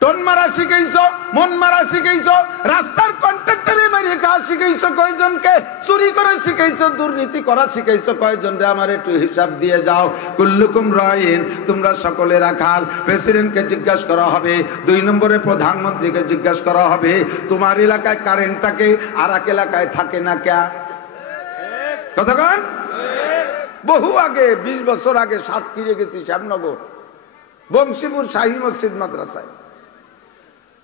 Tone মারা শিখাইছো, মন মারা শিখাইছো, রাস্তার কন্ট্রাক্টরে মারিয়ে খাওয়া শিখাইছো কয়জনকে, চুরি করে শিখাইছো, দুর্নীতি করা শিখাইছো কয়জন রে? আমার একটু হিসাব দিয়ে যাও। কুল্লুকুম রাইন, তোমরা সকলে রাখাল। প্রেসিডেন্টকে জিজ্ঞাসা করা হবে, 2 নম্বরে প্রধানমন্ত্রীকে জিজ্ঞাসা করা হবে, তোমার এলাকায় কারেন্ট থাকে আর এক এলাকায় থাকে না কে? কথা কন। বহু আগে, 20 বছর আগে সাতক্ষীরে গেছি, শ্যামনগর, বংশীপুর শাহী মসজিদ মাদ্রাসায়।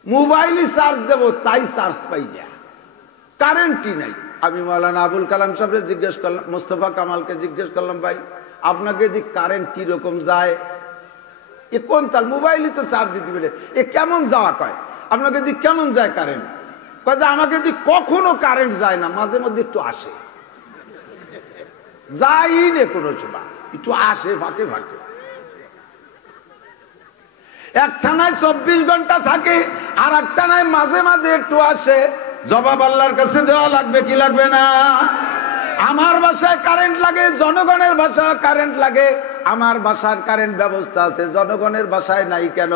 মোবাইলে চার্জ দেব, তাই চার্জ পাই না, কারেন্টই নাই। আমি মাওলানা আবুল কালাম সাহেবকে জিজ্ঞেস করলাম, মোস্তফা কামালকে জিজ্ঞেস করলাম, ভাই আপনাকে এদিক কারেন্ট কি রকম যায়? এ কোন তার মোবাইলে তো চার্জ দিতে পারে, এ কেমন যাওয়া? কয় আপনাকে এদিক কেমন যায় কারেন্ট? কয় যে আমাকে এদিক কখনো কারেন্ট যায় না, মাঝে মধ্যে একটু আসে, যাই নে কোনো সময় একটু আসে ফাঁকে ফাঁকে। এক থানায় 24 ঘন্টা থাকে, আর এক থানায় মাঝে মাঝে একটু আসে। জবাব আল্লাহর কাছে দেওয়া লাগবে কি লাগবে না? আমার বাসায় কারেন্ট লাগে, জনগণের বাসায় কারেন্ট লাগে। আমার বাসার কারেন্ট ব্যবস্থা আছে, জনগণের বাসায় নাই কেন?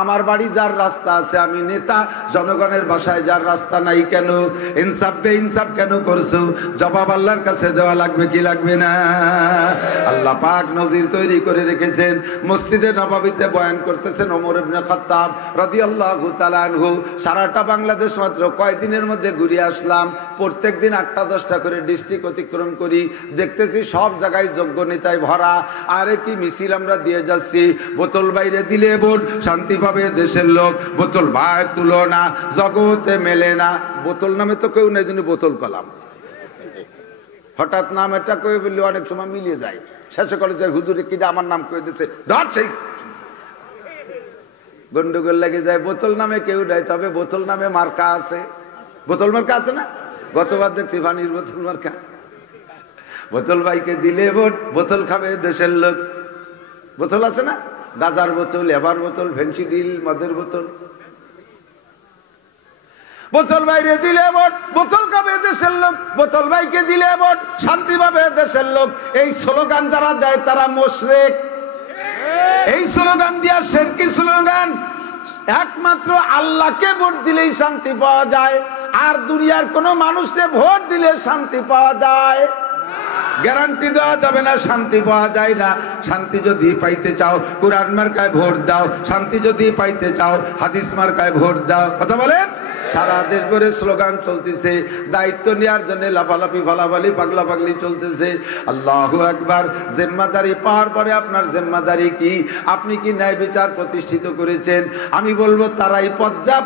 আমার বাড়ি যার রাস্তা আছে, আমি নেতা, জনগণের বাসায় যার রাস্তা নাই কেন? ইনসাফ বে ইনসাফ কেন করছো? জবাব আল্লাহর কাছে দেওয়া লাগবে কি লাগবে না? আল্লাহ পাক নজির তৈরি করে রেখেছেন। মসজিদে নববীতে বয়ান করতেছেন ওমর ইবনে খাত্তাব রাদিয়াল্লাহু তাআলা আনহু। সারাটা বাংলাদেশ মাত্র কয়দিনের মধ্যে ঘুরে আসলাম। প্রত্যেকদিন 8টা-10টা করে ডিস্ট্রিক্ট অতিক্রম করি, দেখতেছি সব জায়গায় যোগ্য নেতায় ভরা। আরে কি মিছিল আমরা দিয়ে যাচ্ছি, বোতল বাইরে দিলে ভোট, শান্তি পাবে দেশের লোক, বোতল ভাই তুলো না, জগতে মেলে না। বোতল নামে তো কেউ নেই, জন্য বোতল কলাম। হঠাৎ নাম এটা কয়ে বললে অনেক সময় মিলিয়ে যায়, শেষে করে যায় হুজুরে কি আমার নাম কয়ে দিচ্ছে, ধর সেই গন্ডগোল লেগে যায়। বোতল নামে কেউ নাই, তবে বোতল নামে মার্কা আছে। বোতল মার্কা আছে না? গতবার দেখছি পানির বোতল মার্কা। বোতল ভাইকে দিলে ভোট, বোতল খাবে দেশের লোক। বোতল আছে না? গাজার বোতল, এবার বোতল, ফেন্সিডিল, মদের বোতল। বোতল বাইরে দিলে ভোট, বোতল খাবে দেশের লোক। বোতল ভাইকে দিলে ভোট, শান্তি পাবে দেশের লোক। এই স্লোগান যারা দেয় তারা মুশরিক। এই স্লোগান দিয়া শিরকি স্লোগান। একমাত্র আল্লাহকে ভোট দিলেই শান্তি পাওয়া যায়, আর দুনিয়ার কোন মানুষকে ভোট দিলে শান্তি পাওয়া যায়? গ্যারান্টি দেওয়া যাবে না, শান্তি পাওয়া যায় না। শান্তি যদি পাইতে চাও কুরআন মার্কায় ভোট দাও, শান্তি যদি পাইতে চাও হাদিস মার্কায় ভোট দাও। কথা বলেন? সারা দেশ ভরে স্লোগান চলতেছে, দায়িত্ব নেওয়ার জন্য লাফালাফি ফালাফালি পাগলা পাগলি চলতেছে। আল্লাহু আকবার। জিম্মাদারি পাওয়ার পরে আপনার জিম্মাদারি কি? আপনি কি ন্যায় বিচার প্রতিষ্ঠিত করেছেন? আমি বলবো তারাই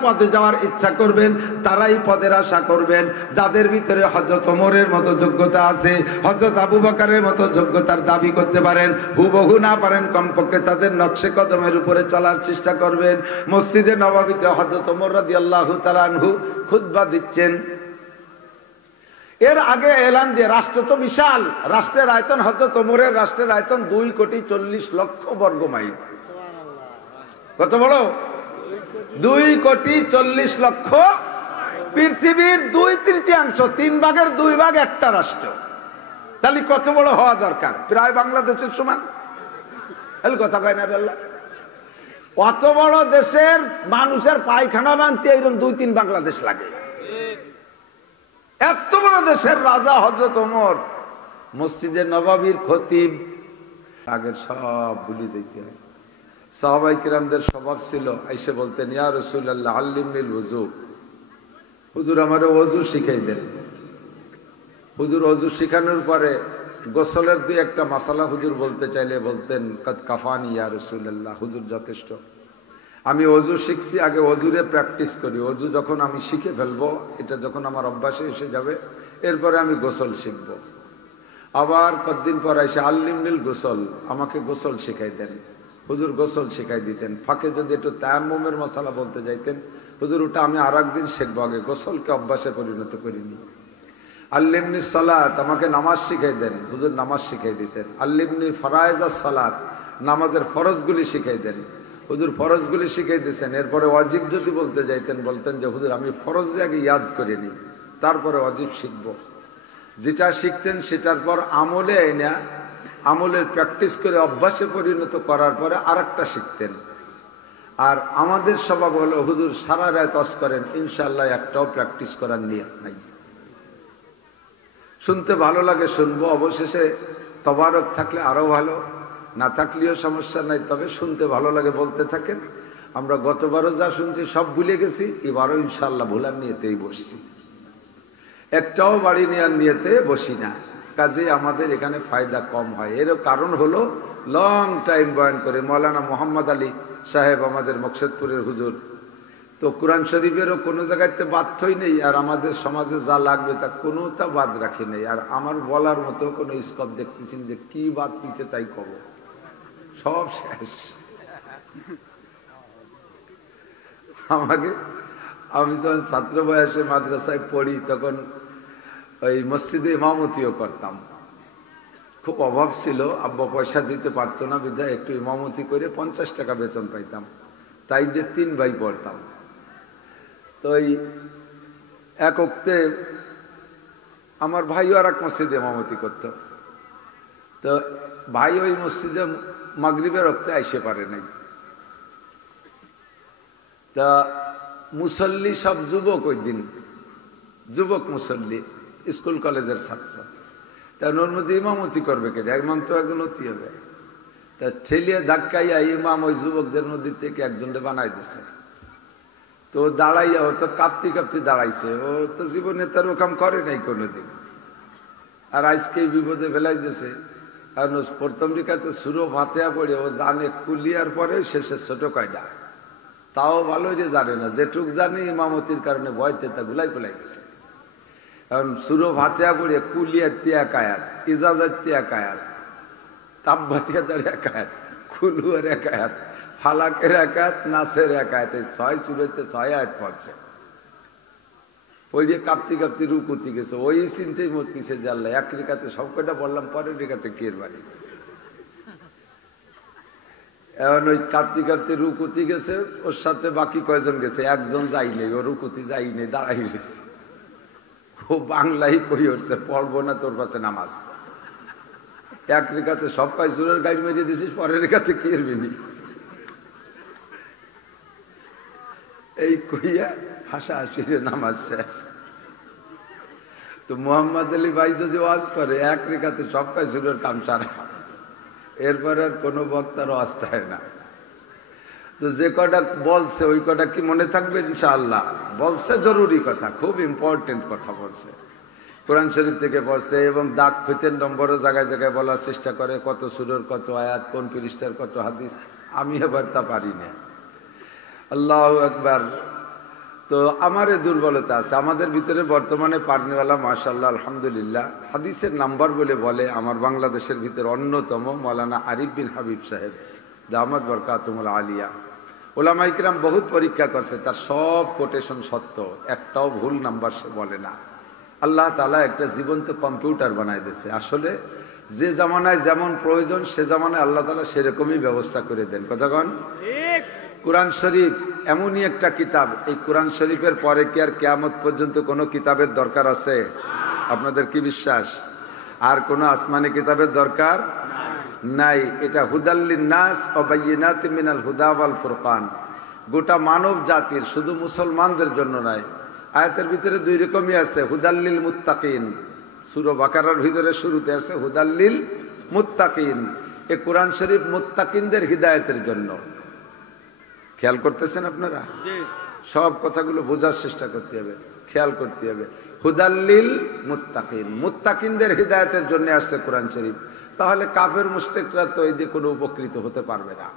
পদে যাওয়ার ইচ্ছা করবেন, তারাই পদের আশা করবেন যাদের ভিতরে হযরত ওমরের মতো যোগ্যতা আছে, হযরত আবু বকরের মতো যোগ্যতার দাবি করতে পারেন। হুবহু না পারেন, কমপক্ষে তাদের নকশে কদমের উপরে চলার চেষ্টা করবেন। মসজিদে নববীতে হযরত ওমর রাদিয়াল্লাহু তাআলা খুতবা দিচ্ছেন। এর আগে এলান দিয়ে, রাষ্ট্র তো বিশাল, রাষ্ট্রের আয়তন, হযরত ওমরের রাষ্ট্রের আয়তন 2,40,00,000 বর্গ মাইল। কত বড়? 2,40,00,000। পৃথিবীর 2/3, 3 ভাগের 2 ভাগ একটা রাষ্ট্র। তাহলে কত বড় হওয়া দরকার? প্রায় বাংলাদেশের সমান। কথা কয় না আল্লাহ? অত বড় দেশের মানুষের পায়খানা বানতে এরকম 2-3 বাংলাদেশ লাগে। এত বড় দেশের রাজা হযরত ওমর, মসজিদে নববীর খতিব। আগের সব ভুলে যেতে হয়। সাহাবায়ে কিরামদের স্বভাব ছিল, এসে বলতেন, ইয়া রাসূলুল্লাহ আল্লিমনিল ওযু, হুজুর আমারে ওযু শিখাই দেন। হুজুর ওযু শিখানোর পরে গোসলের 2-1টা মাসালা হুজুর বলতে চাইলে বলতেন, কদ কাফানি ইয়া রাসূলুল্লাহ, হুজুর যথেষ্ট। আমি ওযু শিখছি, আগে ওযুরে প্র্যাকটিস করি। ওযু যখন আমি শিখে ফেলবো, এটা যখন আমার অভ্যাসে এসে যাবে, এরপরে আমি গোসল শিখব। আবার কতদিন পর এসে আল্লিমনিল গোসল, আমাকে গোসল শিখাই দেন। হুজুর গোসল শিখাই দিতেন। ফাঁকে যদি একটু তায়াম্মুমের মশালা বলতে যাইতেন, হুজুর ওটা আমি আর একদিন শিখবো, আগে গোসলকে অভ্যাসে পরিণত করিনি। আল্লিমনি সালাত, আমাকে নামাজ শিখাই দেন। হুজুর নামাজ শিখাই দিতেন। আল্লিমনি ফরায়েজাস সালাত, নামাজের ফরজগুলি শিখাই দেন। হুজুর ফরজগুলি শিখাই দিয়েছেন। এরপরে ওয়াজিব যদি বলতে যাইতেন, বলতেন যে হুজুর আমি ফরজকে আগে ইয়াদ করে নিই, তারপরে ওয়াজিব শিখব। যেটা শিখতেন সেটার পর আমলে আইনা, আমলের প্র্যাকটিস করে অভ্যাসে পরিণত করার পরে আরেকটা শিখতেন। আর আমাদের স্বভাব হলো হুজুর সারা রাত ওয়াজ করেন, ইনশাআল্লাহ একটাও প্র্যাকটিস করার নিয়ত নাই। শুনতে ভালো লাগে শুনবো, অবশেষে তবারক থাকলে আরো ভালো, না থাকলেও সমস্যা নাই, তবে শুনতে ভালো লাগে বলতে থাকেন। আমরা গতবারও যা শুনছি সব ভুলে গেছি, এবারও ইনশাআল্লাহ ভোলার নিয়তেই বসছি, একটাও বাড়ি নেওয়ার নিয়তে বসি না। কাজে আমাদের এখানে ফায়দা কম হয়। এর কারণ হলো লং টাইম বয়ান করে মৌলানা মোহাম্মদ আলী সাহেব আমাদের মকসেদপুরের হুজুর, তো কোরআন শরীফেরও কোনো জায়গাতে বাধ্যই নেই, আর আমাদের সমাজে যা লাগবে তা কোনোটা বাদ রাখি নেই। আর আমার বলার মতো কোনো স্কোপ দেখতেছি যে কি বাদ পিছে তাই কব, সব শেষ। আমি যখন ছাত্র বয়সে মাদ্রাসায় পড়ি তখন ওই মসজিদে ইমামতিও করতাম। খুব অভাব ছিল, আব্বা পয়সা দিতে পারতো না, বিধায় একটু ইমামতি করে 50 টাকা বেতন পাইতাম, তাই যে 3 ভাই পড়তাম। তো এই এক ওক্তে আমার ভাইও আর এক মসজিদে ইমামতি করতো, তো ভাই ওই মসজিদে মাগরিবের ওক্তে আইসে পারে নাই। তা মুসল্লি সব যুবক, ওই দিন যুবক মুসল্লি, স্কুল কলেজের ছাত্র, তা ওর মধ্যে ইমামতি করবে কে? ইমাম তো একজন অতি হবে। তা ঠেলিয়ে ধাক্কাইয়া ইমাম ওই যুবকদের মধ্যে থেকে একজনকে বানাই দিছে। তো দাঁড়াইয়া, ও তো কাঁপতে কাঁপতে দাঁড়াইছে, ও তো জীবনে তার ওকাম করে নাই কোনোদিন, আর আজকে বিপদে ফেলাই দিছে। কারণ প্রথম রিকাতে সুরো ফাতেহা পড়ে ও জানে কুলিয়ার পরে শেষের ছোট কয়টা, তাও ভালো যে জানে না, যেটুক জানে ইমামতির কারণে ভয়তে তা গুলাই ফেলাই গেছে। কারণ সুরো ফাতেহা পড়ে কুলিয়ার তিয়াক আয়াত, ইজাজত তিয়াক আয়াত, তাব্বাতিয়ার এক আয়াত, কুলুয়ার এক আয়াত, ফালাকের এক আয়াত, নাসের এক আয়াত, এই 6 সূরাতে 6 আয়াত পড়ছে। ওই যে কাঁপতি কাঁপতি রুকুতি গেছে, ওই চিন্তাই মরতেছে যে আল্লাহ এক রেখাতে সব কয়টা বললাম, পরের রেখাতে কের বাড়ি। এখন ওই কাঁপতি কাঁপতি রুকুতি গেছে, ওর সাথে বাকি কয়জন গেছে, একজন যাই নেই, ও রুকুতি যাই নেই, দাঁড়াই গেছে। ও বাংলাই কই উঠছে, পড়বো না তোর কাছে নামাজ, এক রেখাতে সব কয় জোরের গাড়ি মেরিয়ে দিছিস, পরের রেখাতে কেরবি নি, এই কইয়া হাসা হাসিরে নামাজ শেষ। তো মোহাম্মদ আলী ভাই যদি ওয়াজ করে এক রেখাতে সব কয় জোরের কাম সারা, এরপর আর কোনো বক্তার ওয়াজ হয় না। তো যে কটা বলছে ওই কটা কি মনে থাকবে? ইনশাআল্লাহ বলছে, জরুরি কথা, খুব ইম্পর্টেন্ট কথা বলছে, কোরআন শরীফ থেকে পড়ছে, এবং দাগ ফিতের নম্বরও জায়গায় জায়গায় বলার চেষ্টা করে, কত সূরার কত আয়াত, কোন পৃষ্ঠার কত হাদিস, আমি এবার তা পারি না। আল্লাহু আকবার। তো আমার দুর্বলতা আছে, আমাদের ভিতরে বর্তমানে পারনেওয়ালা মাশাআল্লাহ আলহামদুলিল্লাহ হাদিসের নাম্বার বলে আমার বাংলাদেশের ভিতরে অন্যতম মৌলানা আরিফ বিন হাবিব সাহেব দামাত বরকাতুল আলিয়া। ওলামা ইকরাম বহুত পরীক্ষা করছে, তার সব কোটেশন সত্য, একটাও ভুল নাম্বার সে বলে না। আল্লাহ তাআলা একটা জীবন্ত কম্পিউটার বানায় দিয়েছে। আসলে যে জামানায় যেমন প্রয়োজন সে জামানায় আল্লাহ তাআলা সেরকমই ব্যবস্থা করে দেন। কতক্ষণ? কোরআন শরীফ এমনই একটা কিতাব, এই কোরআন শরীফের পরে কি আর কিয়ামত পর্যন্ত কোনো কিতাবের দরকার আছে? আপনাদের কি বিশ্বাস? আর কোনো আসমানি কিতাবের দরকার নাই। এটা হুদাল্লিন নাস ওয়া বাইয়িনাতিন মিনাল হুদা ওয়াল ফুরকান, গোটা মানব জাতির, শুধু মুসলমানদের জন্য নয়। আয়াতের ভিতরে 2 রকমই আছে, হুদাল্লিল মুত্তাকিন, সূরা বাকারার ভিতরে শুরুতে আছে হুদাল্লিল মুত্তাকিন। এই কোরআন শরীফ মুত্তাকিনদের হিদায়াতের জন্য। খেয়াল করতেছেন আপনারা? সব কথাগুলো বোঝার চেষ্টা করতে হবে, খেয়াল করতে হবে। হুদাল্লিল মুত্তাকিন, মুত্তাকিনদের হিদায়াতের জন্য আসছে কোরআন শরীফ। তাহলে কাফের মুশরিকরা তো এই দিয়ে কোনো উপকৃত হতে পারবে না,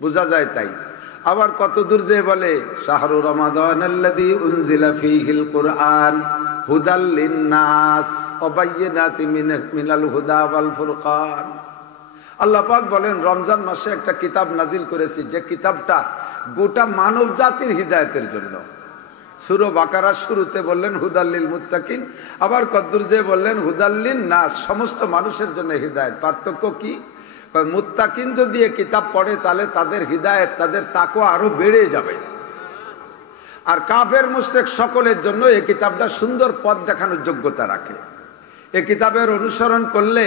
বোঝা যায়। তাই আবার কত দূর যে বলে শাহরু রমাদানাল্লাযী উনজিলা ফীহিল কুরআন হুদাল লিন-নাস ওয়া বাইয়িনাতিন মিনাল হুদা ওয়াল ফুরকান। আল্লাহ পাক বলেন রমজান মাসে একটা কিতাব নাজিল করেছি, যে কিতাবটা গোটা মানব জাতির হিদায়াতের জন্য। সূরা বাকারার শুরুতে বললেন হুদাল্লিল মুত্তাকিন, আবার কদ্দুর যে বললেন হুদাল্লিন নাস, সমস্ত মানুষের জন্য হিদায়াত। পার্থক্য কি? মুত্তাকিন যদি এই কিতাব পড়ে তাহলে তাদের হিদায়াত, তাদের তাকওয়া আরো বেড়ে যাবে। আর কাফের মুশরিক সকলের জন্য এই কিতাবটা সুন্দর পথ দেখানোর যোগ্যতা রাখে। এই কিতাবের অনুসরণ করলে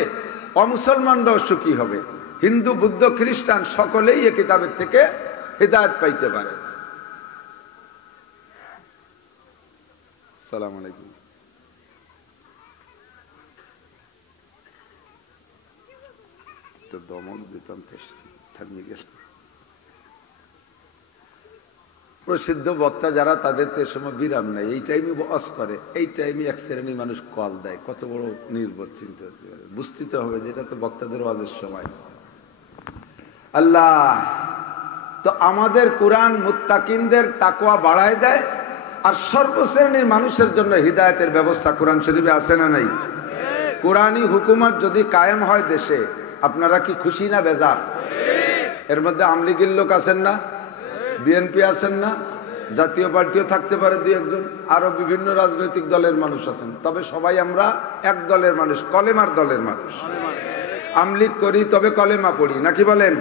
অমুসলমানরাও সুখী হবে, হিন্দু বৌদ্ধ খ্রিস্টান সকলেই এই কিতাবের থেকে হিদায়াত পাইতে পারে। আসসালামু আলাইকুম। তো দমন দিতাম থামিয়ে গেল। প্রসিদ্ধ বক্তা যারা তাদের তো সময় বিরাম নাই, এই টাইমে বস করে, এই টাইমে এক শ্রেণীর মানুষ কল দেয়। কত বড় নির্বোধ চিন্তা হতে পারে। বুঝতে তো হবে যেটা তো বক্তাদের ওয়াজের সময়। আল্লাহ তো আমাদের কোরআন মুত্তাকিনদের তাকওয়া বাড়ায় দেয়, আর সর্বশ্রেণীর মানুষের জন্য হিদায়াতের ব্যবস্থা কোরআন শরীফে আছে না নাই? কোরআনী হুকুমত যদি কায়েম হয় দেশে, আপনারা কি খুশি না বেজার? এর মধ্যে আওয়ামী লীগের লোক আছেন না, বিএনপি আছেন না, জাতীয় পার্টিও থাকতে পারে দুই একজন, আরো বিভিন্ন রাজনৈতিক দলের মানুষ আছেন, তবে সবাই আমরা এক দলের মানুষ, কলেমার দলের মানুষ। আওয়ামী লীগ করি তবে কলেমা পড়ি, নাকি বলেন?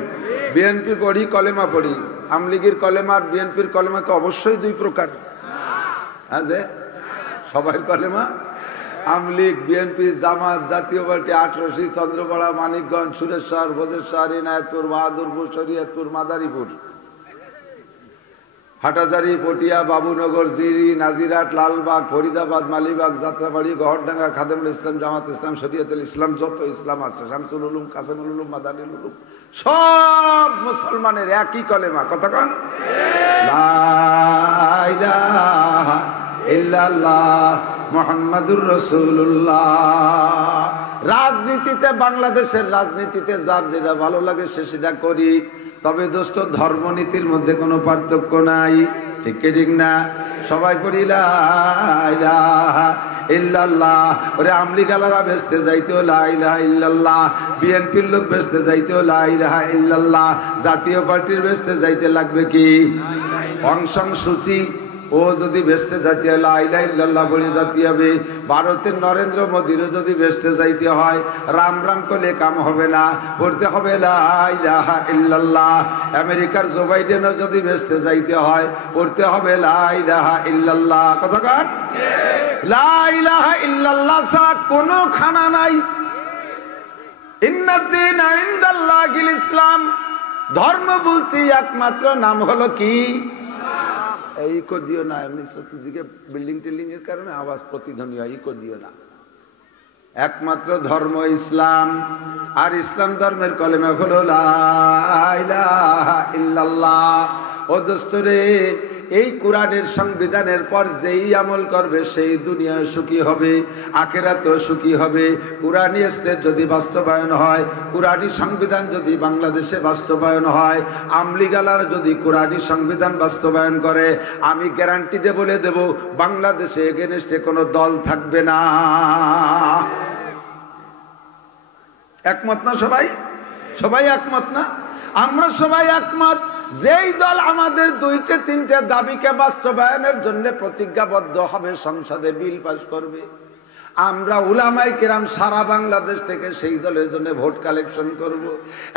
বিএনপি পড়ি, কলেমা পড়ি। আওয়ামী লীগের কলেমা আর বিএনপির কলেমা তো অবশ্যই দুই প্রকার। হ্যাঁ, যে সবাই কলেমা, আওয়ামী লীগ, বিএনপি, জামাত, জাতীয় পার্টি, 18 চন্দ্রপাড়া, মানিকগঞ্জ, সুরেশ্বর, ভোজেশ্বর, ইনায়তপুর, বাহাদুরপুর, শরীয়তপুর, মাদারীপুর, হাটাজারি, পটিয়া, বাবুনগর, জিরি, নাজিরাট, লালবাগ, ফরিদাবাদ, মালিবাগ, যাত্রাবাড়ি, গহরডাঙ্গা, খাদেমুল ইসলাম, জামাত ইসলাম, শরীয়তুল ইসলাম, যত ইসলাম আছে, শামসুল উলুম, কাসেমুল উলুম, মাদানিল উলুম, সব মুসলমানের একই কলেমা। কতক্ষণ? লা ইলাহা ইল্লাল্লাহ মুহাম্মাদুর রাসূলুল্লাহ। রাজনীতিতে, বাংলাদেশের রাজনীতিতে যার যেটা ভালো লাগে সে সেটা করি, তবে দোস্ত ধর্মনীতির মধ্যে কোনো পার্থক্য নাই। ঠিক কি ঠিক না? সবাই করি লা ইলাহা ইল্লাল্লাহ। ওরে আমলি গালারা বেচতে যাইতেও লা ইলাহা ইল্লাল্লাহ, বিএনপির লোক বেচতে যাইতেও লা ইলাহা ইল্লাল্লাহ, জাতীয় পার্টির বেচতে যাইতে লাগবে কি? অংশং সূচি। ও যদি বেচতে যাইতে হয় লা ইলাহা ইল্লাল্লাহ বলে যাইতে হবে। ভারতের নরেন্দ্র মোদীরও যদি বেচতে যাইতে হয় রাম রাম করলে কাম হবে না, পড়তে হবে লা ইলাহা ইল্লাল্লাহ। আমেরিকার জো বাইডেনও যদি বেচতে যাইতে হয় পড়তে হবে লা ইলাহা ইল্লাল্লাহ। কতক্ষণ? লা ইলাহা ইল্লাল্লাহ ছাড়া কোনো খানা নাই। ইন্নাদ-দীনা ইনদাল্লাহিল ইসলাম। ধর্ম বলতে একমাত্র নাম হলো কি? ইকো দিও না, এমনি চতুর্দিকে বিল্ডিং টিল্ডিং এর কারণে আওয়াজ প্রতিধ্বনি হয়, ইকো দিও না। একমাত্র ধর্ম ইসলাম, আর ইসলাম ধর্মের কলেমা হলো লা ইলাহা ইল্লাল্লাহ। ও দোস্তরে, এই কোরআনের সংবিধানের পর যেই আমল করবে সেই দুনিয়ায় সুখী হবে, আখিরাতেও সুখী হবে। কোরআনী স্টেট যদি বাস্তবায়ন হয়, কোরআনী সংবিধান যদি বাংলাদেশে বাস্তবায়ন হয়, আমলিগালার যদি কোরআনী সংবিধান বাস্তবায়ন করে, আমি গ্যারান্টি দিয়ে বলে দেব বাংলাদেশে এগেনস্টে কোনো দল থাকবে না। একমত না সবাই? সবাই একমত না? আমরা সবাই একমত। যেই দল আমাদের 2-3টে দাবিকে বাস্তবায়নের জন্য প্রতিজ্ঞাবদ্ধ হবে, সংসদে বিল পাস করবে, আমরা উলামায়ে কেরাম সারা বাংলাদেশ থেকে সেই দলের জন্য ভোট কালেকশন করব।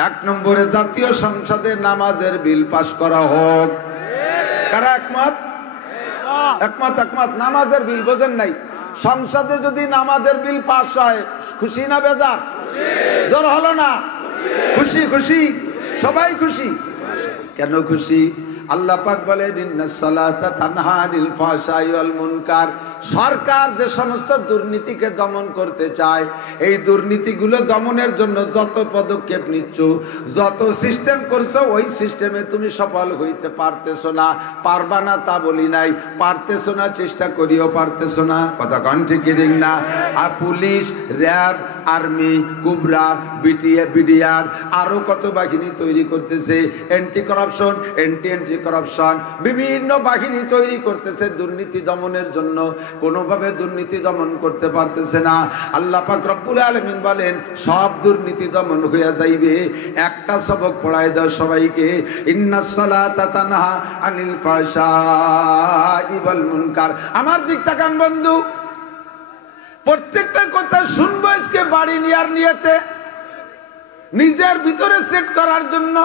1 নম্বরে জাতীয় সংসদে নামাজের বিল পাস করা হোক। কারা একমত? একমত, একমত। নামাজের বিল বোঝেন নাই? সংসদে যদি নামাজের বিল পাস হয় খুশি না বেজার? জোর হলো না? খুশি, খুশি, সবাই খুশি। কেন খুশি? আল্লাহ পাক বলেন ইন্নাস সালাতা তানহা আনিল ফাহশাই ওয়াল মুনকার। সরকার যে সমস্ত দুর্নীতিকে দমন করতে চায়, এই দুর্নীতিগুলো দমনের জন্য যত পদক্ষেপ নিচ্ছ, যত সিস্টেম করছো, ওই সিস্টেমে তুমি সফল হইতে পারতেছো না। পারবা না তা বলি নাই, পারতেছো না, চেষ্টা করিও পারতেছো না। কথা কন ঠিক ঠিক না? আর পুলিশ, র্যাব, আর্মি, কুবরা, বিডিআর, আরো কত বাহিনী তৈরি করতেছে, অ্যান্টি কারাপশন, অ্যান্টি কারাপশন, বিভিন্ন বাহিনী তৈরি করতেছে দুর্নীতি দমনের জন্য। কোনোভাবে দুর্নীতি দমন করতে পারতেছে না। আল্লাহ পাক রব্বুল আলামিন বলেন সব দুর্নীতি দমন হয়ে যাইবে, একটা সবক পড়ায় দাও সবাইকে, ইন্নাস সালাতা তানহা আনিল ফাহশাই ওয়াল মুনকার। আমার দিক তাকান বন্ধু, প্রত্যেকটা কথা শুনবো আজকে বাড়ি নেওয়ার নিয়তে, নিজের ভিতরে সেট করার জন্য।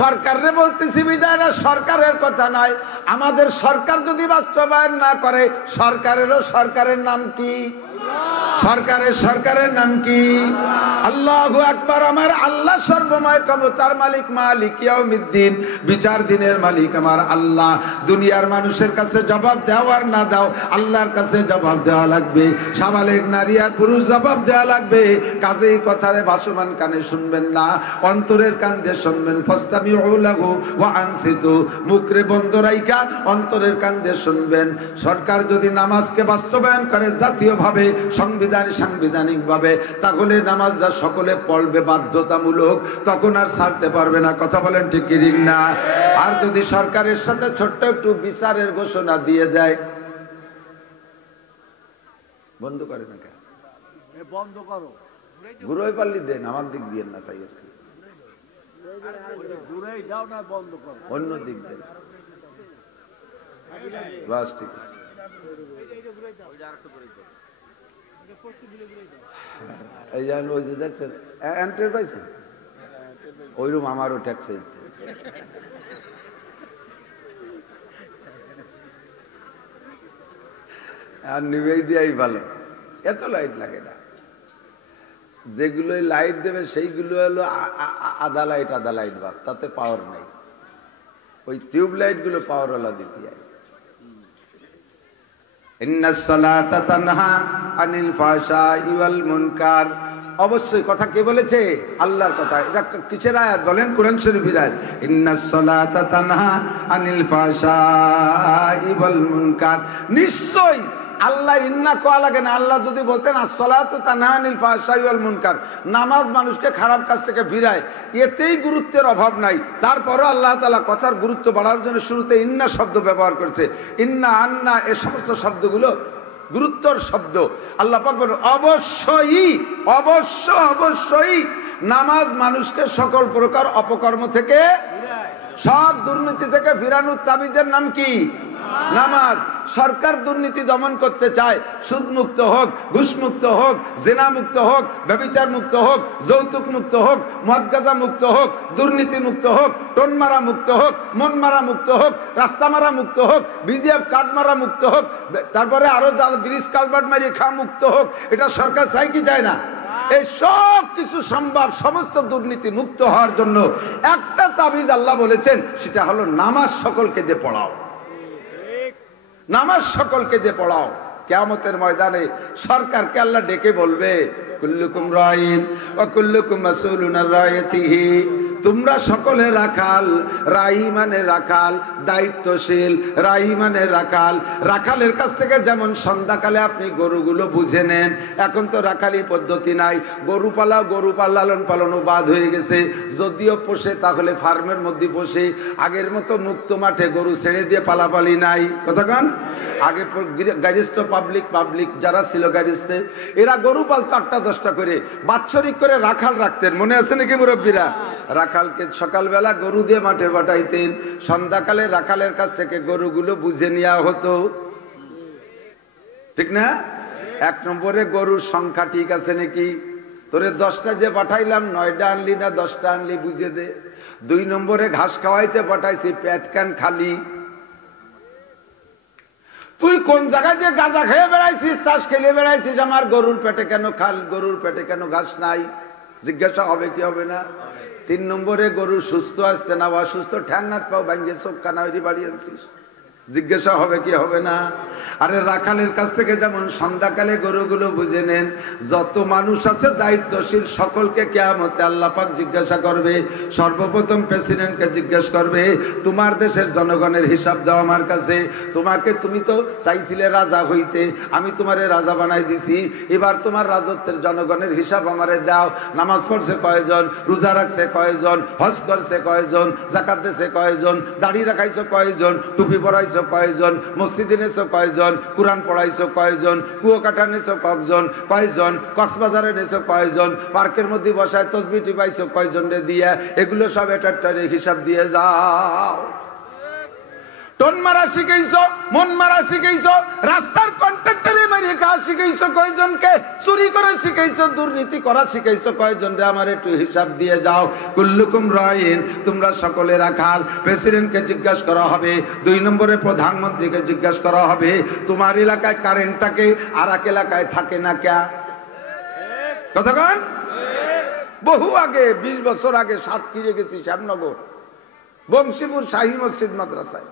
সরকারে বলতেছি বিদায়রা, সরকারের কথা নয়। আমাদের সরকার যদি বাস্তবায়ন না করে, সরকারেরও সরকারের নাম কি? সরকারের নাম কি? আল্লাহু আকবার। আমার আল্লাহ সর্বময় ক্ষমতার মালিক, মালিক ইয়াউমিদ্দিন, বিচার দিনের মালিক আমার আল্লাহ। দুনিয়ার মানুষের কাছে জবাব দেওয়ার না দাও, আল্লাহর কাছে জবাব দেওয়া লাগবে। সাবালেগ নারী আর পুরুষ জবাব দেওয়া লাগবে। কাজেই কথারে ভাসমান কানে শুনবেন না, অন্তরের কান দিয়ে শুনবেন। ফাস্তামিউ লাহু ওয়া আনসিতু, মুখরে বন্ধ রাইখা অন্তরের কান দিয়ে শুনবেন। সরকার যদি নামাজকে বাস্তবায়ন করে জাতীয়ভাবে, সাংবিধানিক ভাবে, তাহলে নামাজটা সকলে পড়বে বাধ্যতামূলক, তখন আর ছাড়তে পারবে না। কথা বলেন ঠিক কি না? আর যদি সরকারের সাথে ছোট্ট একটু বিচারের ঘোষণা দিয়ে দেয়, বন্ধ করে না কেন? বন্ধ করো, ঘুরোই পারলি দেন, আমার দিক দিয়ে না, তাই আর কি দূরেই যাও না, বন্ধ করো, অন্য দিক দেন। বাস ঠিক আছে। এই যেন ওই যে দেখছেন এন্টার পাইছেন, ওইরকম আমারও ট্যাক্স আর নিবেই দিয়াই ভালো, এত লাইট লাগে না। যেগুলো লাইট দেবে সেইগুলো হলো আধা লাইট ভাব, তাতে পাওয়ার নাই। ওই টিউব লাইট গুলো পাওয়ার ওলা দিতে হয়। ইন্নাস সালাতা তানহা আনিল ফাহশাই ওয়াল মুনকার। অবশ্যই কথা কে বলেছে? আল্লাহর কথা। এটা কিসের আয়াত বলেন? কোরআন শরীফের আয়াত। ইন্নাস সালাতা তানহা আনিল ফাহশাই ওয়াল মুনকার। নিশ্চয়ই আল্লাহ ইন্না কোয়া লাগে না। আল্লাহ যদি বলতেন আসসালাতু তানহা আনিল ফাহশাই ওয়াল মুনকার, নামাজ মানুষকে খারাপ কাজ থেকে ফিরায়, এতেই গুরুত্বের অভাব নাই। তারপরও আল্লাহ তাআলা কথার গুরুত্ব বাড়ার জন্য শুরুতে ইন্না শব্দ ব্যবহার করছে। ইন্না, আন্না, এই সমস্ত শব্দগুলো গুরুত্বর শব্দ। আল্লাহ পাক বলেন অবশ্যই নামাজ মানুষকে সকল প্রকার অপকর্ম থেকে, সব দুর্নীতি থেকে ফিরানোর তাবিজের নাম কি? নামাজ। সরকার দুর্নীতি দমন করতে চায়, সুদ মুক্ত হোক, ঘুষ মুক্ত হোক, জেনা মুক্ত হোক, ব্যভিচার মুক্ত হোক, যৌতুক মুক্ত হোক, মদ গাঁজা মুক্ত হোক, দুর্নীতি মুক্ত হোক, টোন মারা মুক্ত হোক, মন মারা মুক্ত হোক, রাস্তা মারা মুক্ত হোক, বিজিএফ কার্ড মারা মুক্ত হোক, তারপরে আরো যারা ব্রিজ কালভার্ট মারিয়ে খাওয়া মুক্ত হোক। এটা সরকার চাই কি চায় না? এই সব কিছু সম্ভব সমস্ত দুর্নীতি মুক্ত হওয়ার জন্য একটা তাবিজ আল্লাহ বলেছেন, সেটা হলো নামাজ সকলকে দিয়ে পড়াও। নামাজ সকলকে দিয়ে পড়াও। কিয়ামতের ময়দানে সরকারকে আল্লাহ ডেকে বলবে, কুল্লুকুম রাইন ওয়া কুল্লুকুম মাসউলুন আন রাইয়াতিহি। তোমরা সকলে রাখাল। রাই মানে রাখাল, দায়িত্বশীল। রাই মানে রাখাল। রাখালের কাছ থেকে যেমন সন্ধ্যাকালে আপনি গরুগুলো বুঝে নেন, এখন তো রাখালি পদ্ধতি নাই, গরু লালন পালনও বাদ হয়ে গেছে। যদিও পোষে তাহলে ফার্মের মধ্যে পোষে, আগের মতো মুক্ত মাঠে গরু ছেড়ে দিয়ে পালাপালি নাই। কতক্ষণ আগে গাড়িস্থ পাবলিক যারা ছিল গাড়িস্থে, এরা গরু পালতো 8টা-10টা করে, বাৎসরিক করে রাখাল রাখতেন। মনে আছে নাকি মুরব্বীরা? রাখালকে সকালবেলা গরু দিয়ে মাঠে পাঠাইতেন, সন্ধ্যাকালে রাখালের কাছ থেকে গরুগুলো বুঝে নেওয়া হতো, ঠিক না? 1 নম্বরে গরুর সংখ্যা ঠিক আছে নাকি, তোরে 10টা যে পাঠাইলাম 9টা আনলি না 10টা আনলি বুঝে দে। 2 নম্বরে ঘাস খাওয়াইতে পাঠাইছি, পেট কান খালি। তুই কোন জায়গায় যে গাঁজা খেয়ে বেড়াইছিস, তাস খেলে বেড়াইছিস, আমার গরুর পেটে কেন গরুর পেটে কেন ঘাস নাই? জিজ্ঞাসা হবে কি হবে না? 3 নম্বরে গরু সুস্থ আসছে না অসুস্থ, ঠ্যাং হাত পাও ভাঙ্গে চোখ কানা বাড়ি আনছিস, জিজ্ঞাসা হবে কি হবে না? আরে রাখালের কাছ থেকে যেমন সন্ধ্যাকালে গরুগুলো বুঝে নেন, যত মানুষ আছে দায়িত্বশীল সকলকে কিয়ামতে আল্লাহ পাক জিজ্ঞাসা করবে। সর্বপ্রথম প্রেসিডেন্টকে জিজ্ঞাসা করবে, তোমার দেশের জনগণের হিসাব দাও আমার কাছে। তুমি তো চাইছিলে রাজা হইতে, আমি তোমারে রাজা বানাই দিছি, এবার তোমার রাজত্বের জনগণের হিসাব আমারে দাও। নামাজ পড়ছে কয়জন, রোজা রাখছে কয়জন, হজ করছে কয়জন, যাকাত দিছে কয়জন, দাড়ি রাখাইছো কয়জন, টুপি পরাইছো কয়জন, মসজিদে নেছো কয়জন, কোরআন পড়াইছো কয়জন, কুয়াকাটা নেছো কয়জন, কক্সবাজারে নেছো কয়জন, পার্কের মধ্যে বসায় তসবিহ টিপাইছো কয়জন রে দিয়া। এগুলো সব একটা হিসাব দিয়ে যাও। টোন মারা শিখাইছো, মন মারা শিখাইছো, রাস্তার কন্ট্রাক্টরে মেরে খাওয়া শিখাইছো কয়জনকে, চুরি করে শিখাইছো, দুর্নীতি করা শিখাইছো কয়জন রে, আমার একটু হিসাব দিয়ে যাও। কুল্লুকুম রাইন, তোমরা সকলে রাখাল। প্রেসিডেন্টকে জিজ্ঞাসা করা হবে, 2 নম্বরে প্রধানমন্ত্রীকে জিজ্ঞাসা করা হবে, তোমার এলাকায় কারেন্ট থাকে আর এক এলাকায় থাকে না কে? কথা কন। বহু আগে 20 বছর আগে সাতক্ষীরে গেছি, শ্যামনগর বংশীপুর শাহী মসজিদ মাদ্রাসায়।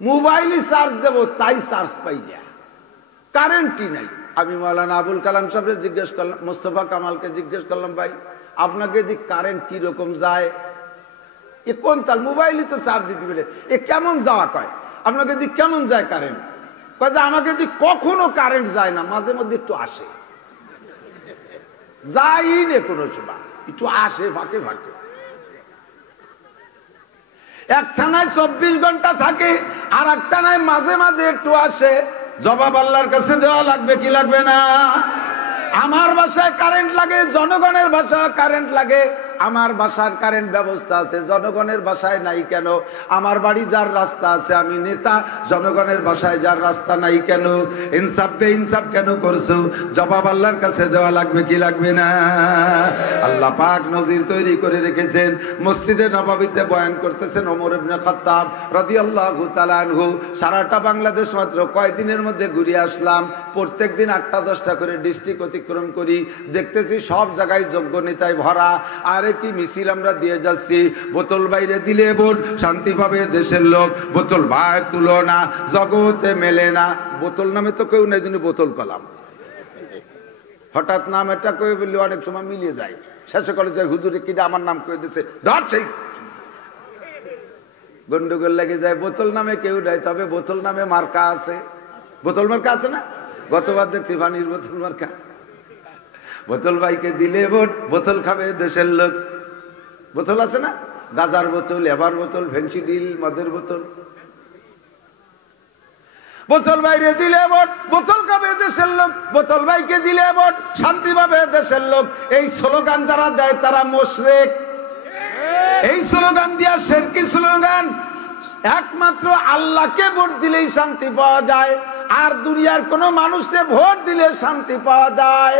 মোবাইলে চার্জ দেব, তাই চার্জ পাই না, কারেন্টই নাই। আমি মাওলানা আবুল কালাম সাহেবকে জিজ্ঞেস করলাম, মোস্তফা কামালকে জিজ্ঞেস করলাম, ভাই আপনাকে দিক কারেন্ট কি রকম যায়? এ কোন তার মোবাইলে তো চার্জ দিতে পারে, এ কেমন যাওয়া? কয় আপনাকে দিক কেমন যায় কারেন্ট? কয় যে আমাকে দিক কখনো কারেন্ট যায় না, মাঝে মধ্যে একটু আসে, যাই না কোনো সময় একটু আসে ফাঁকে ফাঁকে। এক থানায় 24 ঘন্টা থাকে, আর এক থানায় মাঝে মাঝে একটু আসে। জবাব আল্লাহর কাছে দেওয়া লাগবে কি লাগবে না? আমার বাসায় কারেন্ট লাগে, জনগণের বাসায় কারেন্ট লাগে। আমার বাসার কারেন্ট ব্যবস্থা আছে, জনগণের বাসায় নাই কেন? আমার বাড়ি যার রাস্তা আছে, আমি নেতা, জনগণের বাসায় যার রাস্তা নাই কেন? ইনসাফ বেইনসাফ কেন করছো? জবাব আল্লাহর কাছে দেওয়া লাগবে কি লাগবে না? আল্লাহ পাক নজির তৈরি করে রেখেছেন। মসজিদে নববীতে বয়ান করতেছেন ওমর ইবনে খাত্তাব রাদিয়াল্লাহু তাআলা আনহু। সারাটা বাংলাদেশ মাত্র কয়দিনের মধ্যে ঘুরে আসলাম। প্রত্যেকদিন 8টা-10টা করে ডিস্ট্রিক্ট অতিক্রম করি, দেখতেছি সব জায়গায় যোগ্য নেতায় ভরা। আর কি মিছিল আমরা দিয়ে যাচ্ছি, বোতল বাইরে দিলে ভোট, শান্তি পাবে দেশের লোক, বোতল বাইরে তুলো না, জগতে মেলে না। বোতল নামে তো কেউ নেই, জন্য বোতল কলাম। হঠাৎ নাম এটা কয়ে বললে অনেক সময় মিলিয়ে যায়, শেষে করে যায় হুজুরে কিনা আমার নাম কয়ে দিচ্ছে, ধর সেই গন্ডগোল লেগে যায়। বোতল নামে কেউ নাই, তবে বোতল নামে মার্কা আছে। বোতল মার্কা আছে না? গতবার দেখছি পানির বোতল মার্কা। বোতল ভাইকে দিলে ভোট, বোতল খাবে দেশের লোক। বোতল আছে না? গাজার বোতল, এবার বোতল, ফেন্সিডিল, মদের বোতল। বোতল বাইরে দিলে ভোট, বোতল খাবে দেশের লোক। বোতল ভাইকে দিলে ভোট, শান্তি পাবে দেশের লোক। এই স্লোগান যারা দেয় তারা মুশরিক। এই স্লোগান দিয়া শিরকি স্লোগান। একমাত্র আল্লাহকে ভোট দিলেই শান্তি পাওয়া যায়, আর দুনিয়ার কোন মানুষকে ভোট দিলে শান্তি পাওয়া যায়?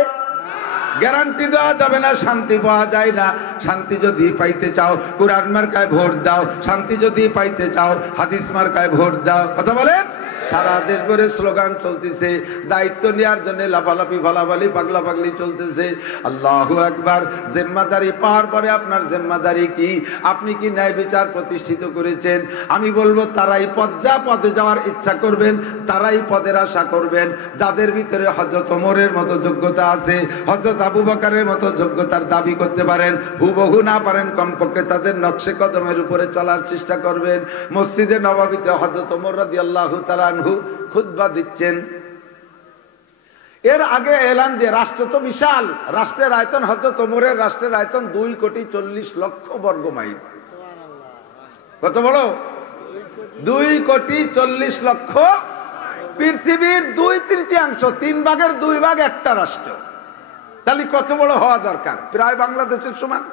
গ্যারান্টি দেওয়া যাবে না, শান্তি পাওয়া যায় না। শান্তি যদি পাইতে চাও কুরআন মার্কায় ভোট দাও, শান্তি যদি পাইতে চাও হাদিস মার্কায় ভোট দাও। কথা বলেন। সারা দেশ ভরে স্লোগান চলতেছে, দায়িত্ব নেওয়ার জন্য লাফালাফি ফালাফালি পাগলা পাগলি চলতেছে। আল্লাহু আকবার। জিম্মাদারি পাওয়ার পরে আপনার জিম্মাদারি কি? আপনি কি ন্যায় বিচার প্রতিষ্ঠিত করেছেন? আমি বলবো তারাই পদে যাওয়ার ইচ্ছা করবেন, তারাই পদের আশা করবেন যাদের ভিতরে হযরত ওমরের মতো যোগ্যতা আছে, হযরত আবু বকরের মতো যোগ্যতার দাবি করতে পারেন। হুবহু না পারেন, কমপক্ষে তাদের নকশে কদমের উপরে চলার চেষ্টা করবেন। মসজিদে নববীতে হযরত ওমর রাদিয়াল্লাহু তাআলা খুতবা দিচ্ছেন। এর আগে এলান দিয়ে, রাষ্ট্র তো বিশাল, রাষ্ট্রের আয়তন, হযরত ওমরের রাষ্ট্রের আয়তন 2,40,00,000 বর্গ মাইল। কত বড়? 2,40,00,000। পৃথিবীর 2/3, 3 ভাগের 2 ভাগ একটা রাষ্ট্র। তাহলে কত বড় হওয়া দরকার? প্রায় বাংলাদেশের সমান।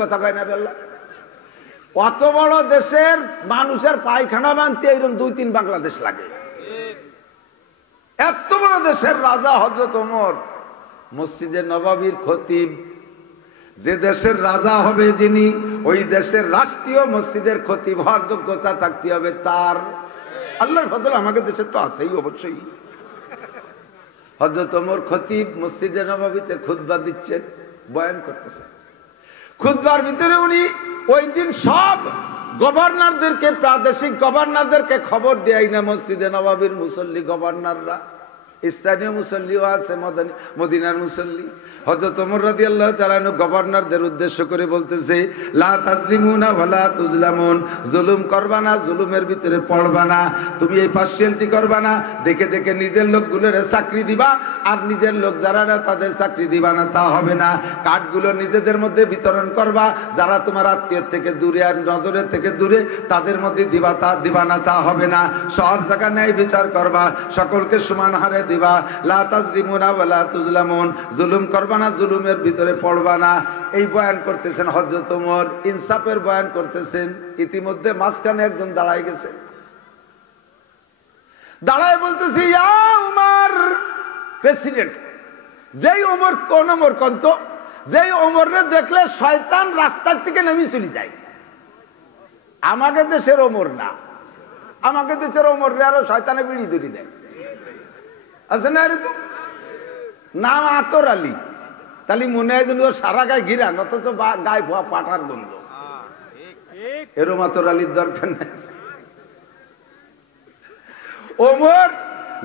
কথা কয় না আল্লাহ? অত বড় দেশের মানুষের পায়খানা বানতে এরকম 2-3 বাংলাদেশ লাগে। এত বড় দেশের রাজা হযরত ওমর, মসজিদে নববীর খতিব। যে দেশের রাজা হবে যিনি, ওই দেশের রাষ্ট্রীয় মসজিদের খতিব হওয়ার যোগ্যতা থাকতে হবে তার। আল্লাহর ফজল আমাদের দেশে তো আছেই অবশ্যই। হযরত ওমর খতিব মসজিদে নববীতে খুতবা দিচ্ছেন, বয়ান করতেছেন। খুতবার ভিতরে উনি ওই দিন সব গভর্নরদেরকে, প্রাদেশিক গভর্নরদেরকে খবর দেয় না, মসজিদে নববীর মুসল্লি গভর্নররা, স্থানীয় মুসল্লিও আছে, মদিনার মুসল্লি। হযরত ওমর রাদিয়াল্লাহু তাআলা গভর্নরদের উদ্দেশ্য করে বলতেছে, লা তাজলিমুনা ওয়ালা তুজলামুন, জুলুম করবা না, জুলুমের ভিতরে পড়বা না। তুমি এই পার্সিয়ালিটি করবা না, দেখে দেখে নিজের লোকগুলোর চাকরি দিবা, আর নিজের লোক যারা না তাদের চাকরি দিবা না, তা হবে না। কার্ডগুলো নিজেদের মধ্যে বিতরণ করবা, যারা তোমার আত্মীয় থেকে দূরে আর নজরের থেকে দূরে তাদের মধ্যে দিবা না, তা হবে না। সব জায়গায় ন্যায় বিচার করবা, সকলকে সমান হারে দিবা। লা তাজলিমুনা ওয়ালা তুজলামুন, জুলুম করবা না, জুলুমের ভিতরে পড়বা না। এই বয়ান করতেছেন হযরত ওমর, ইনসাফের বয়ান করতেছেন। ইতিমধ্যে মাঝখানে একজন দাঁড়ায় গেছে, দাঁড়ায় বলতেছে, ইয়া ওমর, প্রেসিডেন্ট। যেই ওমর, কোন ওমর কন্ত? যেই ওমরে দেখলে শয়তান রাস্তার থেকে নেমে চলে যায়। আমাদের দেশের ওমর না, আমাদের দেশের ওমর আরো শয়তানে বিড়ি দড়ি দেয়, আছে না এরকম? নাম আতর আলী, তাহলে মনে হয় যেন ও সারা গায়ে ঘিরান, অথচ গায়ে ভুয়া পাঠার গন্ধ। এরম আতর আলীর দরকার নাই। ওমর,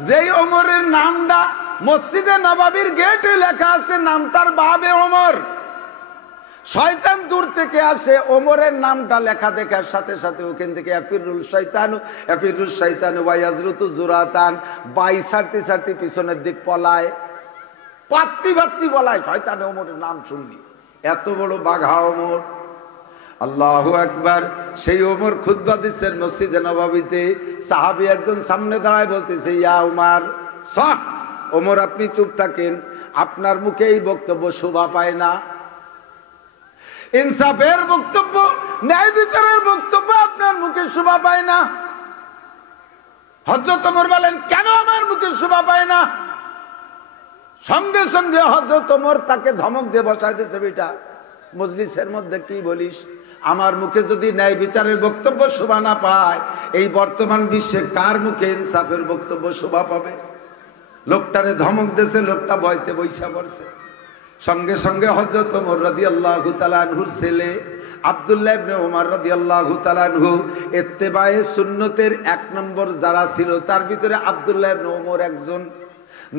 যেই ওমরের নামটা মসজিদে নববীর গেটে লেখা আছে, নাম তার বাবে ওমর। শয়তান দূর থেকে আসে, ওমরের নামটা লেখা দেখার সাথে সাথে ওখান থেকে আফিরুল শয়তানু ওয়ায়াজরুতু জুরাতান, বাই সারতে সারতে পিছনের দিক পলায়, পাত্তি বলায় শয়তান ওমরের নাম শুনলি। এত বড় বাঘা ওমর, আল্লাহু আকবার। সেই ওমর খুতবা দিচ্ছেন মসজিদে নববীতে, সাহাবী একজন সামনে দাঁড়ায় বলতেছে, ইয়া উমার সাহ, ওমর আপনি চুপ থাকেন, আপনার মুখে এই বক্তব্য শোভা পায় না। ইনসাফের বক্তব্য, ন্যায় বিচারের বক্তব্য আপনার মুখে শোভা পায় না। হযরত ওমর বলেন, কেন আমার মুখে শোভা পায় না? সঙ্গে সঙ্গে হযরত ওমর তাকে ধমক দিয়ে বসাই দিয়েছে, বেটা মজলিসের মধ্যে কি বলিস? আমার মুখে যদি ন্যায় বিচারের বক্তব্য শোভা না পায়, এই বর্তমান বিশ্বে কার মুখে ইনসাফের বক্তব্য শোভা পাবে? লোকটারে ধমক দিয়েছে, লোকটা ভয়তে বৈশা পড়ছে। সঙ্গে সঙ্গে হযরত ওমর রাদিয়াল্লাহু তাআলা আনহুর ছেলে আব্দুল্লাহ ইবনে ওমর রাদিয়াল্লাহু তাআলা আনহু ইত্তেবায়ে সুন্নতের 1 নম্বর যারা ছিল, তার ভিতরে আব্দুল্লাহ ইবনে ওমর একজন।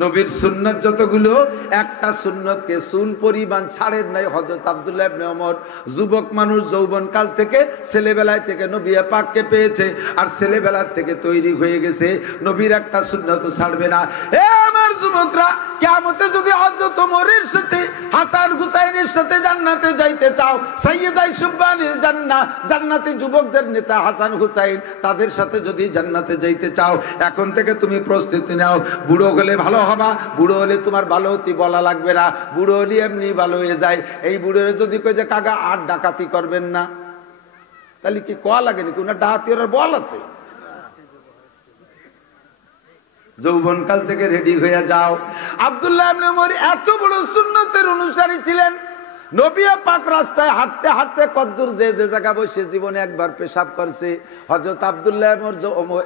নবীর সুন্নত যতগুলো, একটা সুন্নতকে চুল পরিমাণ ছাড়েন নাই হযরত আব্দুল্লাহ ইবনে ওমর। যুবক মানুষ, যৌবন কাল থেকে, ছেলেবেলায় থেকে নবী পাককে পেয়েছে, আর ছেলেবেলা থেকে তৈরি হয়ে গেছে, নবীর একটা সুন্নত ছাড়বে না। এ আমার যুবকরা, কিয়ামতে যদি হযরত ওমরের সাথে, হাসান হুসাইনের সাথে জান্নাতে যাইতে চাও, সাইয়্যিদাই সুবহানিল জান্নাহ, জান্নাতি যুবকদের নেতা হাসান হুসাইন, তাদের সাথে যদি জান্নাতে যাইতে চাও, এখন থেকে তুমি প্রস্তুতি নাও। বুড়ো হলে ভালো হবা, বুড়ো হলে তোমার ভালো হতে বলা লাগবে না, বুড়ো হলে এমনি ভালো হয়ে যায়। এই বুড়োরে যদি কই যে কাকা আর ডাকাতি করবেন না, তাহলে কি কোয়া লাগে নাকি? ওনার ডাকাতি ওর বল আছে। যৌবনকাল থেকে রেডি হয়ে যাও। আব্দুল্লাহ ইবনে ওমর এত বড় সুন্নতের অনুসারী ছিলেন, নবী পাক রাস্তায় হাঁটতে হাঁটতে কদ্দুর যে জায়গা বসে জীবনে একবার পেশাব করছে, হযরত আব্দুল্লাহ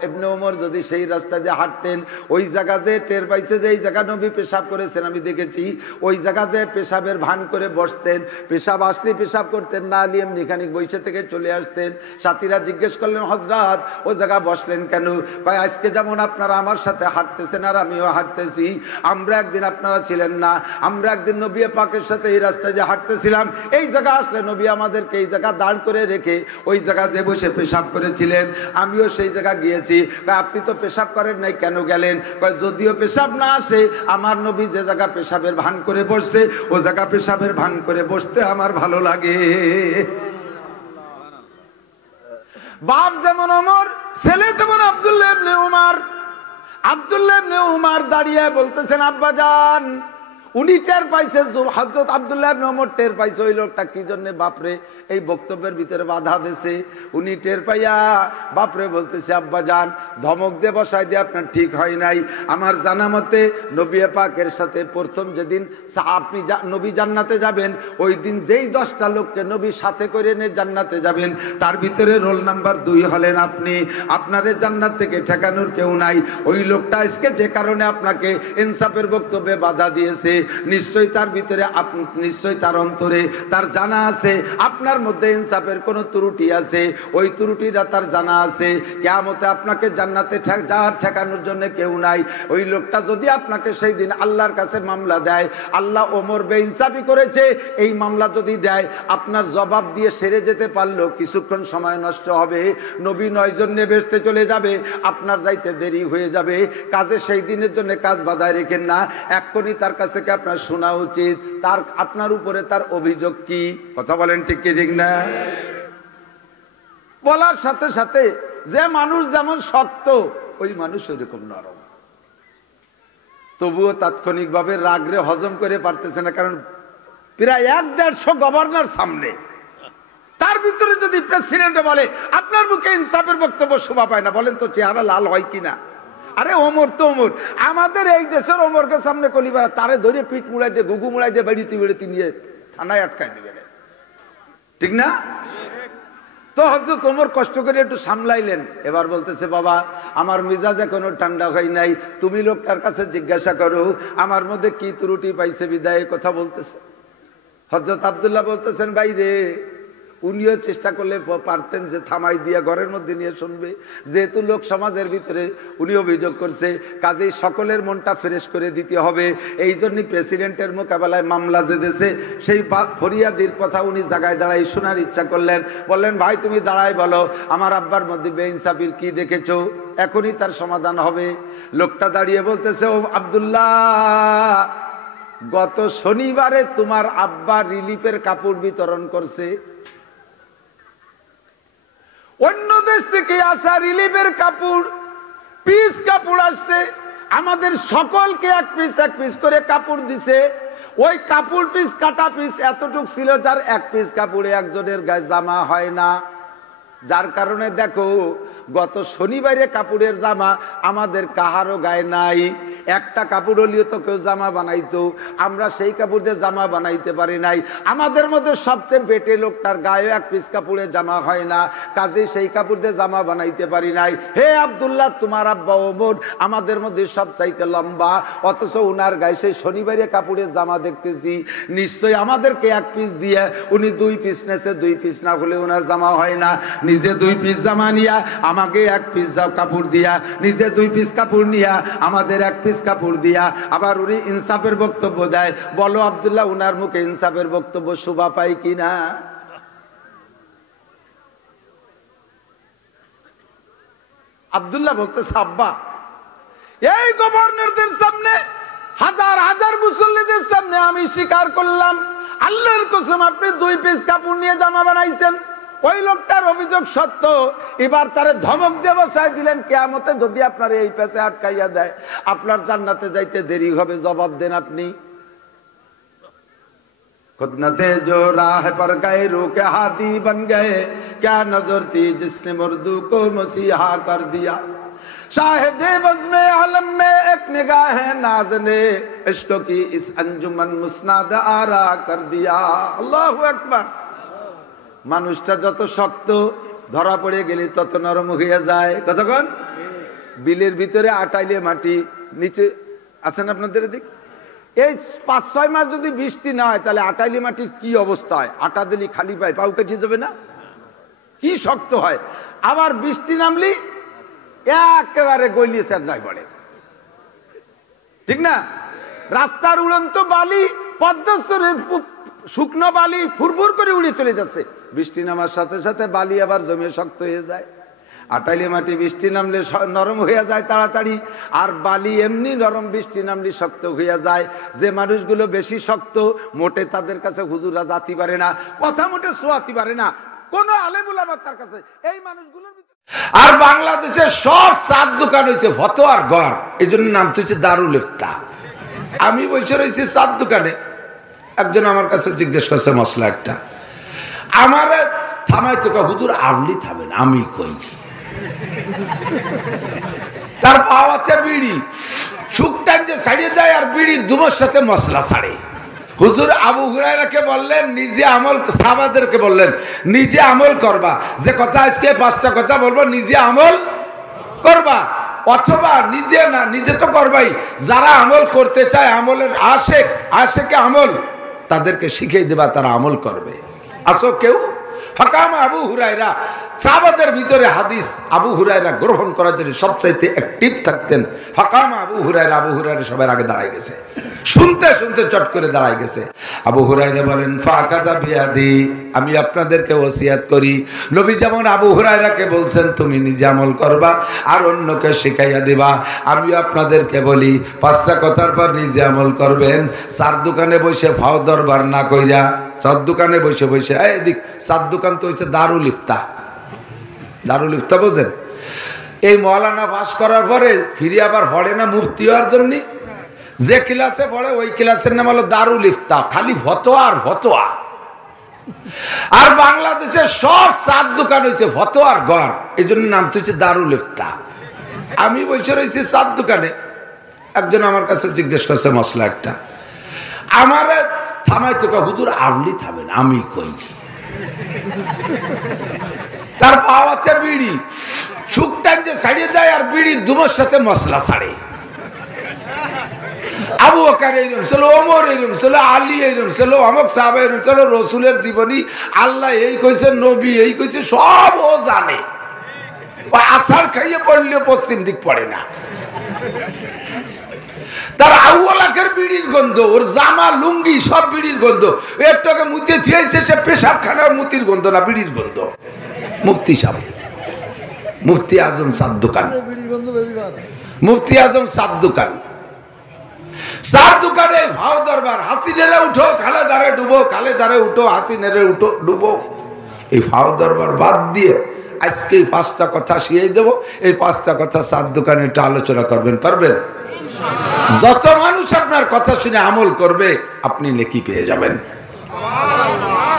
ইবনে ওমর যদি সেই রাস্তা দিয়ে হাঁটতেন, ওই জায়গা যে টের পাইছে যে এই জায়গা নবী পেশাব করেছেন, আমি দেখেছি, ওই জায়গা যে পেশাবের ভান করে বসতেন, পেশাব আসলে পেশাব করতেন, না নিয়ে মেকানিক বইসে থেকে চলে আসতেন। সাথীরা জিজ্ঞেস করলেন, হযরত ও জায়গা বসলেন কেন? ভাই আজকে যেমন আপনারা আমার সাথে হাঁটতেছেন আর আমিও হাঁটতেছি, আমরা একদিন আপনারা ছিলেন না, আমরা একদিন নবী পাকের সাথে এই রাস্তায় যে হাঁটতে ছিলাম, এই জায়গা আসলে নবী আমাদেরকে এই জায়গা দাঁড় করে রেখে ওই জায়গা যে বসে পেশাব করেছিলেন, আমিও সেই জায়গা গিয়েছি। আপনি তো পেশাব করেন নাই, কেন গেলেন? যদিও পেশাব না আসে, আমার নবী যে জায়গা পেশাবের ভান করে বসছে, ও জায়গা পেশাবের ভান করে বসতে আমার ভালো লাগে। বাপ যেমন ওমর, ছেলে তেমন আব্দুল্লাহ ইবনে ওমর। আব্দুল্লাহ ইবনে ওমর দাঁড়িয়ে বলতেছেন, আব্বা জান। উনি টের পাইছে, হযরত আব্দুল্লাহ ইবনে ওমর টের পাইছে ওই লোকটা কি জন্য বাপরে এই বক্তব্যের ভিতরে বাধা দিয়েছে। উনি টের পাইয়া বাপরে বলতেছে, আব্বা জান, ধমক দিয়ে বসাই দিয়ে আপনার ঠিক হয় নাই। আমার জানা মতে নবী পাকের সাথে প্রথম যেদিন আপনি নবী জান্নাতে যাবেন, ওই দিন যেই 10টা লোককে নবী সাথে করে নিয়ে জান্নাতে যাবেন, তার ভিতরে রোল নাম্বার 2 হলেন আপনি। আপনারে জান্নাত থেকে ঠেকানোর কেউ নাই। ওই লোকটা আজকে যে কারণে আপনাকে ইনসাফের বক্তব্যে বাধা দিয়েছে, নিশ্চয়ই তার ভিতরে, নিশ্চয়ই তার অন্তরে তার জানা আছে আপনার মধ্যে ইনসাফের কোন ত্রুটি আছে, ওই ত্রুটিটা তার জানা আছে। কিয়ামতে আপনাকে জান্নাতে ঠেকানোর জন্য কেউ নাই। ওই লোকটা যদি আপনাকে সেই দিন আল্লাহর কাছে মামলা দেয়, আল্লাহ ওমর বেইনসাফি করেছে, এই মামলা যদি দেয়, আপনার জবাব দিয়ে সেরে যেতে পারলো কিছুক্ষণ সময় নষ্ট হবে, নবী 9 জন নিয়ে বেহেশতে চলে যাবে, আপনার যাইতে দেরি হয়ে যাবে। কাজে সেই দিনের জন্য কাজ বাধায় রেখেন না, এক্ষুনি তার কাছ থেকে আপনার শোনা উচিত তার আপনার উপরে তার অভিযোগ কি। কথা বলেন ঠিক কি ঠিক না? বলার সাথে সাথে যে মানুষ যেমন শক্ত, ওই মানুষ ওইরকম নরম। তবুও তাৎক্ষণিকভাবে রাগরে হজম করে পারতেছে না, কারণ প্রায় 1-150 গভর্নর সামনে, তার ভিতরে যদি প্রেসিডেন্ট বলে আপনার মুখে ইনসাফের বক্তব্য শোভা পায় না, বলেন তো চেহারা লাল হয় কিনা? আরে ওমর তো ওমর, আমাদের এই দেশের ওমরকে সামনে কলিবার তারে ধরে পিঠ মুড়াই দিয়ে, গুগু মুড়াই দিয়ে, বেড়িতে বেড়িতে নিয়ে থানায় আটকায় দিবে, ঠিক না? তো হজরত ওমর কষ্ট করে একটু সামলাইলেন। এবার বলতেছে, বাবা আমার মিজাজ এখনো ঠান্ডা হয় নাই, তুমি লোকটার কাছে জিজ্ঞাসা করো আমার মধ্যে কি ত্রুটি পাইছে বিদায় কথা বলতেছে। হযরত আব্দুল্লাহ বলতেছেন, বাইরে উনিও চেষ্টা করলে পারতেন যে থামাই দিয়া ঘরের মধ্যে নিয়ে শুনবে, যেহেতু লোক সমাজের ভিতরে উনি অভিযোগ করছে, কাজেই সকলের মনটা ফ্রেশ করে দিতে হবে। এই জন্যই প্রেসিডেন্টের মোকাবেলায় মামলা যে দিয়েছে সেই ফরিয়াদির কথা উনি জায়গায় দাঁড়াই শোনার ইচ্ছা করলেন। বললেন, ভাই তুমি দাঁড়াই বলো আমার আব্বার মধ্যে বেইনসাফির কি দেখেছো, এখনই তার সমাধান হবে। লোকটা দাঁড়িয়ে বলতেছে, ও আব্দুল্লাহ, গত শনিবারে তোমার আব্বা রিলিফের কাপড় বিতরণ করছে, অন্য দেশ থেকে আসা রিলিফের কাপড়, পিস কাপড় আসছে, আমাদের সকলকে এক পিস করে কাপড় দিছে। ওই কাপড় পিস কাটা পিস এতটুক ছিল যার এক পিস কাপড়ে একজনের গায়ে জামা হয় না, যার কারণে দেখো গত শনিবারে কাপড়ের জামা আমাদের কাহারও গায়ে নাই। একটা কাপড় হলিও তো কেউ জামা বানাইতো, আমরা সেই কাপড় দিয়ে জামা বানাইতে পারি নাই। আমাদের মধ্যে সবচেয়ে বেটে লোকটার গায়ে এক পিস কাপড়ে জামা হয় না, কাজে সেই কাপড় দিয়ে জামা বানাইতে পারি নাই। হে আব্দুল্লাহ, তোমার আব্বা ওমর আমাদের মধ্যে সবচাইতে লম্বা, অথচ উনার গায়ে সেই শনিবারে কাপড়ের জামা দেখতেছি, নিশ্চয়ই আমাদেরকে এক পিস দিয়ে উনি দুই পিস নেছে, দুই পিস না হলে উনার জামা হয় না। নিজে দুই পিস জামা নিয়া আমাকে এক পিস কাপড় দিয়া, নিজে দুই পিস কাপড় নিয়া আমাদের এক পিস কাপড় দিয়া, আবার উনি ইনসাফের বক্তব্য দেয়। বলো আব্দুল্লাহ, উনার মুখে ইনসাফের বক্তব্য শোভা পায় কিনা? আব্দুল্লাহ বলতেছে, আব্বা এই গভর্নরদের সামনে, হাজার হাজার মুসল্লিদের সামনে আমি স্বীকার করলাম, আল্লাহর কসম আপনি দুই পিস কাপড় নিয়ে জামা বানাইছেন। ওই লোকটার অভিযোগ সত্য। এবার তারে ধমক দিয়ে বসায় দিলেন, কিয়ামতে যদি আপনার এই পেছে আটকাইয়া দেয় আপনার জান্নাতে যাইতে দেরি হবে, জবাব দেন আপনি। खुद न थे जो राह पर गए रूके हाथी बन गए, क्या नजर थी जिसने मुर्दू को मसीहा कर दिया। शाहिद बज़ में आलम में एक निगाह नाज ने इश्क की इस अंजुमन मुस्नाद आरा कर दिया। अल्लाहु अकबर। মানুষটা যত শক্ত ধরা পড়ে গেলে তত নরম হয়ে যায়। কতক্ষণ বিলের ভিতরে আটাইলে মাটি নিচে আছেন আপনাদের দিক, এই ৫-৬ মাস যদি বৃষ্টি না হয় তাহলে আটাইলে মাটির কি অবস্থা হয়? আটা দিলি খালি পায় পাউ কেটে যাবে না, কি শক্ত হয়। আবার বৃষ্টি নামলি একেবারে গলিয়ে চেঁদরাই পড়ে, ঠিক না? রাস্তার উড়ন্ত বালি, পদ্মস্তরের শুকনো বালি ফুরফুর করে উড়ে চলে যাচ্ছে, বৃষ্টি নামার সাথে সাথে বালি আবার জমে শক্ত হয়ে যায়। আটাইলে মাটি বৃষ্টি নামলে নরম হয়ে যায় তাড়াতাড়ি, আর বালি এমনি নরম, বৃষ্টি নামলে শক্ত হয়ে যায়। যে মানুষগুলো বেশি শক্ত, মোটে তাদের কাছে হুজুররা জাতি পারে না, কথা মোটে শোয়াতে পারে না, কোন আলেম উলামা তার কাছে এই মানুষগুলোর। আর বাংলাদেশের সব চার দোকান হয়েছে ফতোয়ার ঘর, এই জন্য নাম তো হচ্ছে দারুল ইফতা। আমি বসে রয়েছি চার দোকানে, একজন আমার কাছে জিজ্ঞেস করছে মশলা একটা, আমার থামাই তো হুজুর আপনি থামেন, আমি কই। তার পাওয়াতে বিড়ি শুকটান যে ছাড়িয়ে যায় আর বিড়ি দুমোর সাথে মশলা ছাড়ে। হুজুর আবু হুরায়রাকে বললেন নিজে আমল, সাহাবাদেরকে বললেন নিজে আমল করবা, যে কথা আজকে 5টা কথা বলবো নিজে আমল করবা, অথবা নিজে না, নিজে তো করবাই, যারা আমল করতে চায় আমলের আশেকে আমল তাদেরকে শিখিয়ে দেবা, তারা আমল করবে। আসো কেউ ফাকাম আবু হুরায়রা, সাহাবাদের ভিতরে হাদিস আবু হুরায়রা গ্রহণ করার জন্য সবচাইতে অ্যাক্টিভ থাকতেন। ফাকাম আবু হুরায়রা, আবু হুরায়রা সবার আগে দাঁড়ায় গেছে, শুনতে শুনতে চট করে দাঁড়ায় গেছে। আবু হুরায়রা বলেন, ফাকাজা বিয়াদি, আমি আপনাদেরকে ওসিয়াত করি, নবী যেমন আবু হুরায়রাকে বলছেন তুমি নিজে আমল করবা আর অন্যকে শিখাইয়া দিবা, আমি আপনাদেরকে বলি 5টা কথার পর নিজে আমল করবেন। চার দোকানে বসে ফাও দরবার না কইরা, চার দোকানে বসে বসে, এদিক চার দোকান তো হচ্ছে দারুল ইফতা। দারুল ইফতা বোঝেন? এই মৌলানা পাস করার পরে ফিরে আবার পড়ে না মুফতি হওয়ার জন্য, যে ক্লাসে পড়ে ওই ক্লাসের নাম হলো দারুল ইফতা, খালি ফতোয়া আর ফতোয়া। আর বাংলাদেশের সব চার দোকান হয়েছে ফতোয়ার ঘর, এই জন্য নাম তো হচ্ছে দারুল ইফতা। আমি বসে রয়েছি চার দোকানে, একজন আমার কাছে জিজ্ঞেস করছে মশলা একটা, আমার থামাই তো হুজুর আপনি থামেন, আমি কই। তার পাওয়া হচ্ছে বিড়ি, সুখ টাইম যে ছাড়িয়ে যায় আর বিড়ি দুমোর সাথে মশলা ছাড়ে। আবু বকর এরকম ছিল, ওমর এরকম ছিল, আলী এরকম ছিল, অমুক সাহাবা এরকম ছিল। রসুলের জীবনী আল্লাহ এই কইছে, নবী এই কইছে, সব ও জানে। আষাঢ় খাইয়ে পড়লে পশ্চিম দিক পড়ে না। তার আউয়ালাকের বিড়ির গন্ধ, ওর জামা লুঙ্গি সব বিড়ির গন্ধ। একটাকে মুতে থিয়েছে, সে পেশাবখানা মুতির গন্ধ না, বিড়ির গন্ধ। মুফতি সাহেব, মুফতি আজম সাদ দোকান, মুফতি আজম সাদ দোকান, সার দোকানে ভাও দরবার। হাসিনেরে উঠো, খালেদারে ডুবো, খালেদারে উঠো, হাসিনেরে উঠো ডুবো। এই ভাও দরবার বাদ দিয়ে আজকে এই 5টা কথা শিখিয়ে দেবো। এই 5টা কথা সার দোকানে একটু আলোচনা করবেন, পারবেন? যত মানুষ আপনার কথা শুনে আমল করবে আপনি নেকি পেয়ে যাবেন।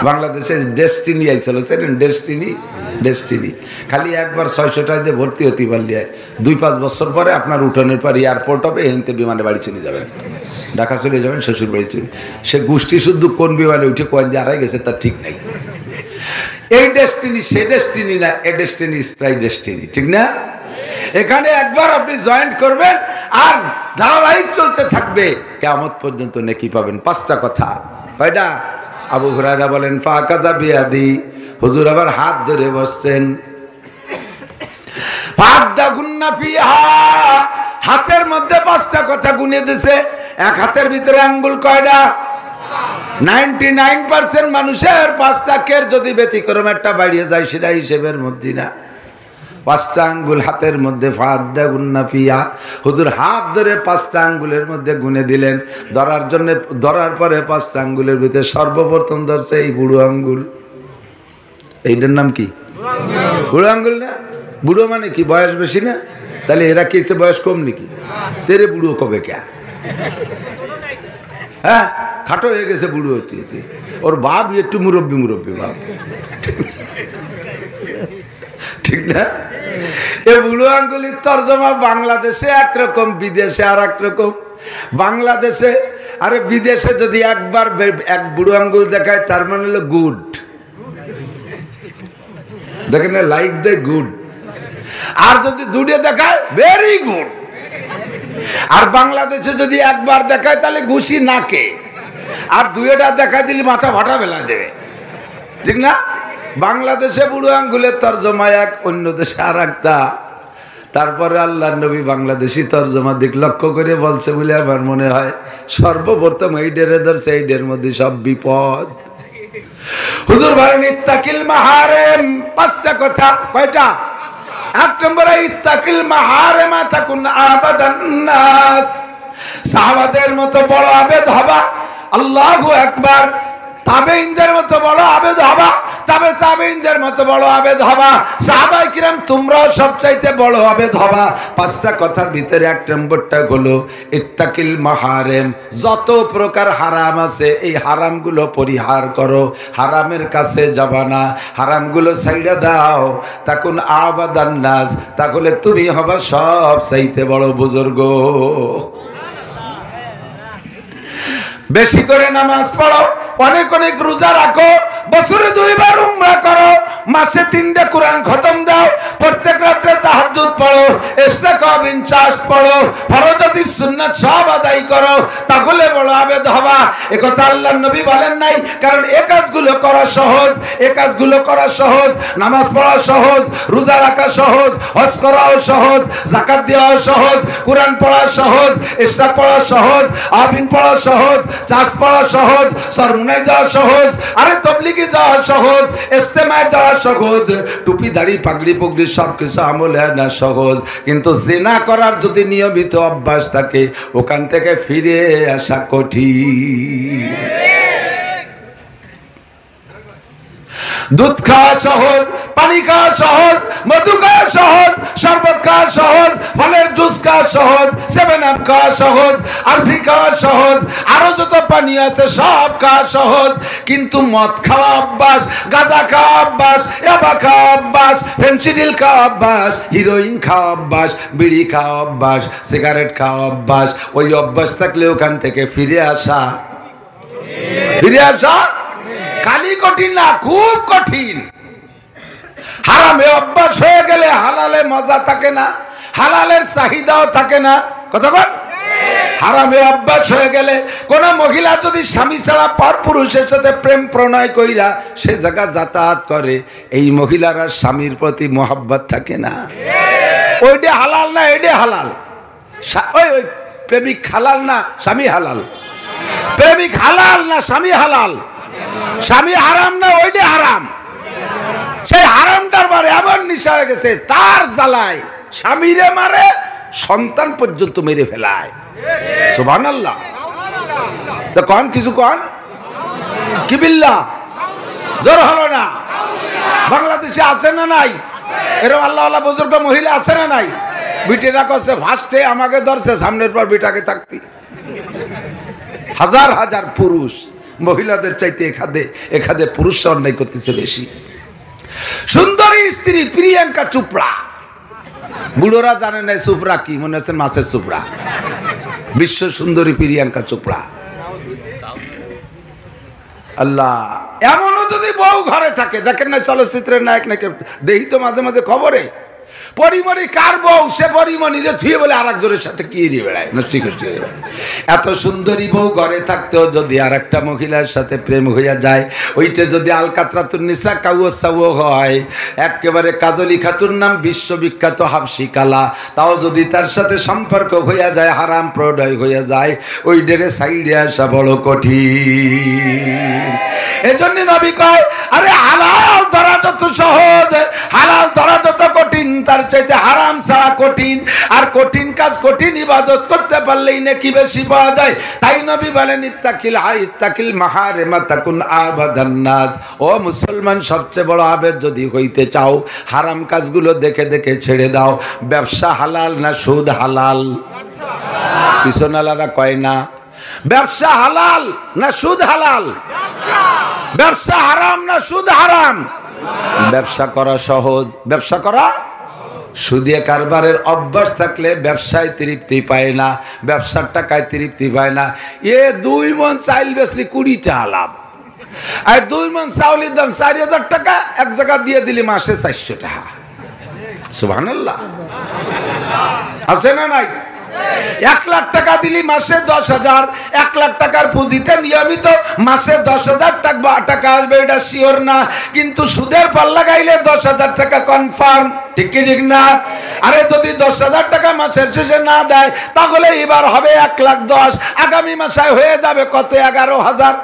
বাংলাদেশে ডেস্টিনি আইছিল, ডেস্টিনি খালি একবার 600 টাকা দিয়ে ভর্তি হতে পারলে 2-5 বছর পরে আপনার উঠানের পর এয়ারপোর্ট হবে, এনতে বিমানে বাড়ি চলে যাবেন, ঢাকা চলে যাবেন, শ্বশুর বাড়ি চলে। সে গোষ্ঠী শুদ্ধ কোন বিমানে উঠে কোন যে হারাই গেছে তার ঠিক নাই। এই ডেস্টিনি সে ডেস্টিনি না, এ ডেস্টিনি স্ট্রাই ডেস্টিনি, ঠিক না? এখানে একবার আপনি জয়েন্ট করবেন আর ধারাবাহিক চলতে থাকবে, কিয়ামত পর্যন্ত নেকি পাবেন। 5টা কথা। কয়টা? আবু হুরায়রা বলেন ফাকাজা বিয়াদি, হুজুর আবার হাত ধরে বসছেন। হাতের মধ্যে 5টা কথা গুনে দিছে। এক হাতের ভিতরে আঙ্গুল কয়টা? 99% মানুষের 5টা কের যদি ব্যতিক্রম একটা বাড়িয়ে যায় সেটা হিসেবের মধ্যে না। 5টা আঙ্গুল হাতের মধ্যে। ফাদ্দা গুন্না ফিয়া, হুজুর হাত ধরে 5টা আঙ্গুলের মধ্যে গুনে দিলেন। ধরার জন্য, ধরার পরে 5টা আঙ্গুলের ভিতরে সর্বপ্রথম ধরছে এই বুড়ো আঙ্গুল। এইটার নাম কি? বুড়ো আঙ্গুল না? বুড়ো মানে কি? বয়স বেশি না? তাহলে এরা কি বয়স কম নাকি? তেরে বুড়ো কবে কে? হ্যাঁ, খাটো হয়ে গেছে বুড়ো হতে হতে। ওর বাপ একটু মুরব্বী বাপ, ঠিক না? এই বুড়ো আঙ্গুলির তর্জমা বাংলাদেশে একরকম, বিদেশে আর একরকম। বাংলাদেশে আরে বিদেশে যদি একবার এক বুড়ো আঙ্গুল দেখায় তার মানে হলো গুড, দেখেন লাইক দে গুড। আর যদি দুটো দেখায় ভেরি গুড। আর বাংলাদেশে যদি একবার দেখায় তাহলে ঘুষি নাকে, আর 2টা দেখায় দিলে মাথা ফাটা বেলা দেবে, ঠিক না? বাংলাদেশে বুড়ো আঙ্গুলের তর্জমা এক, অন্য দেশে আর একটা। তারপরে আল্লাহর নবী বাংলাদেশি তর্জমা দিক লক্ষ্য করে বলছে বলে আমার মনে হয় সর্বপ্রথম এই ডেরে ধরছে, এই ডের মধ্যে সব বিপদ। হুজুর বলেন ইত্তাকিল মাহারেম, 5টা কথা। কয়টা? 1 নম্বরে ইত্তাকিল মাহারেমা তাকুন আবাদান নাস। সাহাবাদের মতো বড় আবেদ হবা, আল্লাহু আকবার। তাবেঈনদের মতো বড় আবেদ হবা, তাবেঈনদের মতো বড় আবেদ হবা। সাহাবায়ে কিরাম তোমরাও সবচাইতে বড় আবেদ হবা। 5টা কথার ভিতরে 1 নম্বরটা হলো ইত্তাকিল মাহারেম। যত প্রকার হারাম আছে এই হারামগুলো পরিহার করো, হারামের কাছে যাবা না, হারামগুলো ছাইড়া দাও। তাকুন আবাদান নাস, তাহলে তুমি হবা সবচাইতে বড় বুজুর্গ। বেশি করে নামাজ পড়ো, অনেক অনেক রোজা রাখো, বছরে 2 বার উমরা করো, মাসে 3টা কোরআন খতম দাও, প্রত্যেক রাতে তাহাজ্জুদ পড়ো, ইস্তেগফার 50 পড়ো, ফরজ ওয়াজিব সুন্নাত সব আদায় করো, তাহলে বড় আবেদ হবা। একথা আল্লাহর নবী বলেন নাই, কারণ এই কাজগুলো করা সহজ, এই কাজগুলো করা সহজ। নামাজ পড়া সহজ, রোজা রাখা সহজ, হজ করাও সহজ, যাকাত দেওয়াও সহজ, কোরআন পড়া সহজ, ইসলাম পড়া সহজ, আবিন পড়া সহজ, চাষ পড়া সহজ, সরমুনায় যাওয়া সহজ, আরে তবলিগে যাওয়া সহজ, ইস্তেমায় যাওয়া সহজ, টুপি দাড়ি পাগড়ি পগড়ি সবকিছু আমল হয় না সহজ। কিন্তু জিনা করার যদি নিয়মিত অভ্যাস থাকে ওখান থেকে ফিরে আসা কঠিন। দুধ খাওয়া সহজ, পানি খাওয়া সহজ, মধু খাওয়া সহজ, শরবত খাওয়া সহজ, ফলের জুস খাওয়া সহজ, 7 আপ খাওয়া সহজ, আরসি খাওয়া সহজ, আরো যত পানি আছে সব খাওয়া সহজ। কিন্তু মদ খাওয়া অভ্যাস, গাঁজা খাওয়া অভ্যাস, ইয়াবা খাওয়া অভ্যাস, ফেন্সিডিল খাওয়া অভ্যাস, হিরোইন খাওয়া অভ্যাস, বিড়ি খাওয়া অভ্যাস, সিগারেট খাওয়া অভ্যাস, ওই অভ্যাস থাকলে ওখান থেকে ফিরে আসা খালি কঠিন না, খুব কঠিন। হারামে অভ্যাস হয়ে গেলে হালালে মজা থাকে না, হালালের চাহিদাও থাকে না। কতক্ষণ হারামে অভ্যাস হয়ে গেলে কোন মহিলা যদি স্বামী ছাড়া পর পুরুষের সাথে প্রেম প্রণয় কইরা সে জায়গা যাতায়াত করে, এই মহিলার আর স্বামীর প্রতি মোহাব্বত থাকে না। ওইটা হালাল না, এইটা হালাল। ওই প্রেমিক হালাল না স্বামী হালাল? প্রেমিক হালাল না স্বামী হালাল? স্বামী হারাম না ওইটা হারাম? সেই হারামটার বারে এমন নিশা হয়ে গেছে, তার জ্বালায় স্বামীরে মারে, সন্তান পর্যন্ত মেরে ফেলায়। সুবহানাল্লাহ। তো কন কিছু কন কি বিল্লাহ, জোর হলো না? বাংলাদেশে আছে না নাই এরকম আল্লাহওয়ালা বুজুর্গ মহিলা? আছে না নাই? বিটেরা করছে ফার্স্টে আমাকে ধরছে, সামনের পর বিটাকে থাকতি। হাজার হাজার পুরুষ মহিলাদের চাইতে এখাদে পুরুষরা অন্যায় করতেছে বেশি। সুন্দরী স্ত্রী প্রিয়াঙ্কা চোপড়া, বুড়োরা জানে না চোপড়া কি, মনে হচ্ছে মাছের চোপড়া। বিশ্ব সুন্দরী প্রিয়াঙ্কা চোপড়া। আল্লাহ, এমনও যদি বউ ঘরে থাকে, দেখেন না চলচ্চিত্রের নায়ক নাকি দেখি তো মাঝে মাঝে খবরে, পরিমণি কার বউ, সে পরিমণিরে থুয়ে বলে আর একজনের সাথে কি দিয়ে বেড়ায়, নষ্টি কষ্টি। এত সুন্দরী বউ ঘরে থাকতেও যদি আর একটা মহিলার সাথে প্রেম হইয়া যায়, ওইটা যদি আলকাতরাতুন নিসা কাউসাও হয়, একেবারে কাজলি খাতুন নাম বিশ্ববিখ্যাত হাবশি কালা, তাও যদি তার সাথে সম্পর্ক হইয়া যায়, হারাম প্রণয় হইয়া যায়, ওই ডেরে সাইডে আসা বড় কঠিন। এজন্য নবী কয়, আরে হালাল ধরা যত সহজ, হালাল ধরা যত কঠিন, তার চাইতে হারাম ছাড়া কঠিন। আর কঠিন কাজ, কঠিন ইবাদত করতে পারলেই নাকি বেশি পাওয়া যায়। তাই নবী বলেন, ইত্তাকিল ইত্তাকিল মাহারিমা তাকুন আবাদান নাস। ও মুসলমান, সবচেয়ে বড় আবেদ যদি হইতে চাও, হারাম কাজগুলো দেখে দেখে ছেড়ে দাও। ব্যবসা হালাল না সুদ হালাল? পিছনালারা কয় না ব্যবসা হালাল না সুদ হালাল? ব্যবসা হারাম না সুদ হারাম? ব্যবসা করা সহজ, ব্যবসা করা। সুদে কারবারের অভ্যাস থাকলে ব্যবসায় তৃপ্তি পায় না, ব্যবসার টাকায় তৃপ্তি পায় না। 2 মণ চাইল বেচলি 20 টাকা লাভ, আর 2 মণ চাউলের দাম 4000 টাকা, এক জায়গা দিয়ে দিলি মাসে 400 টাকা। সুবহানাল্লাহ। আছে না নাই? 1 লাখ টাকা দিলি মাসে 10,000, 1 লাখ টাকার পুঁজিতে নিয়মিত মাসে 10,000 টাকা আসবে, এটা শিওর না, কিন্তু সুদের পাল্লা গাইলে 10,000 টাকা কনফার্ম। ঠিক কি ঠিক না? আরে যদি 10,000 টাকা মাসের শেষে না দেয়, তাহলে এবার হবে 1,10,000, আগামী মাসে হয়ে যাবে কত? 11,000।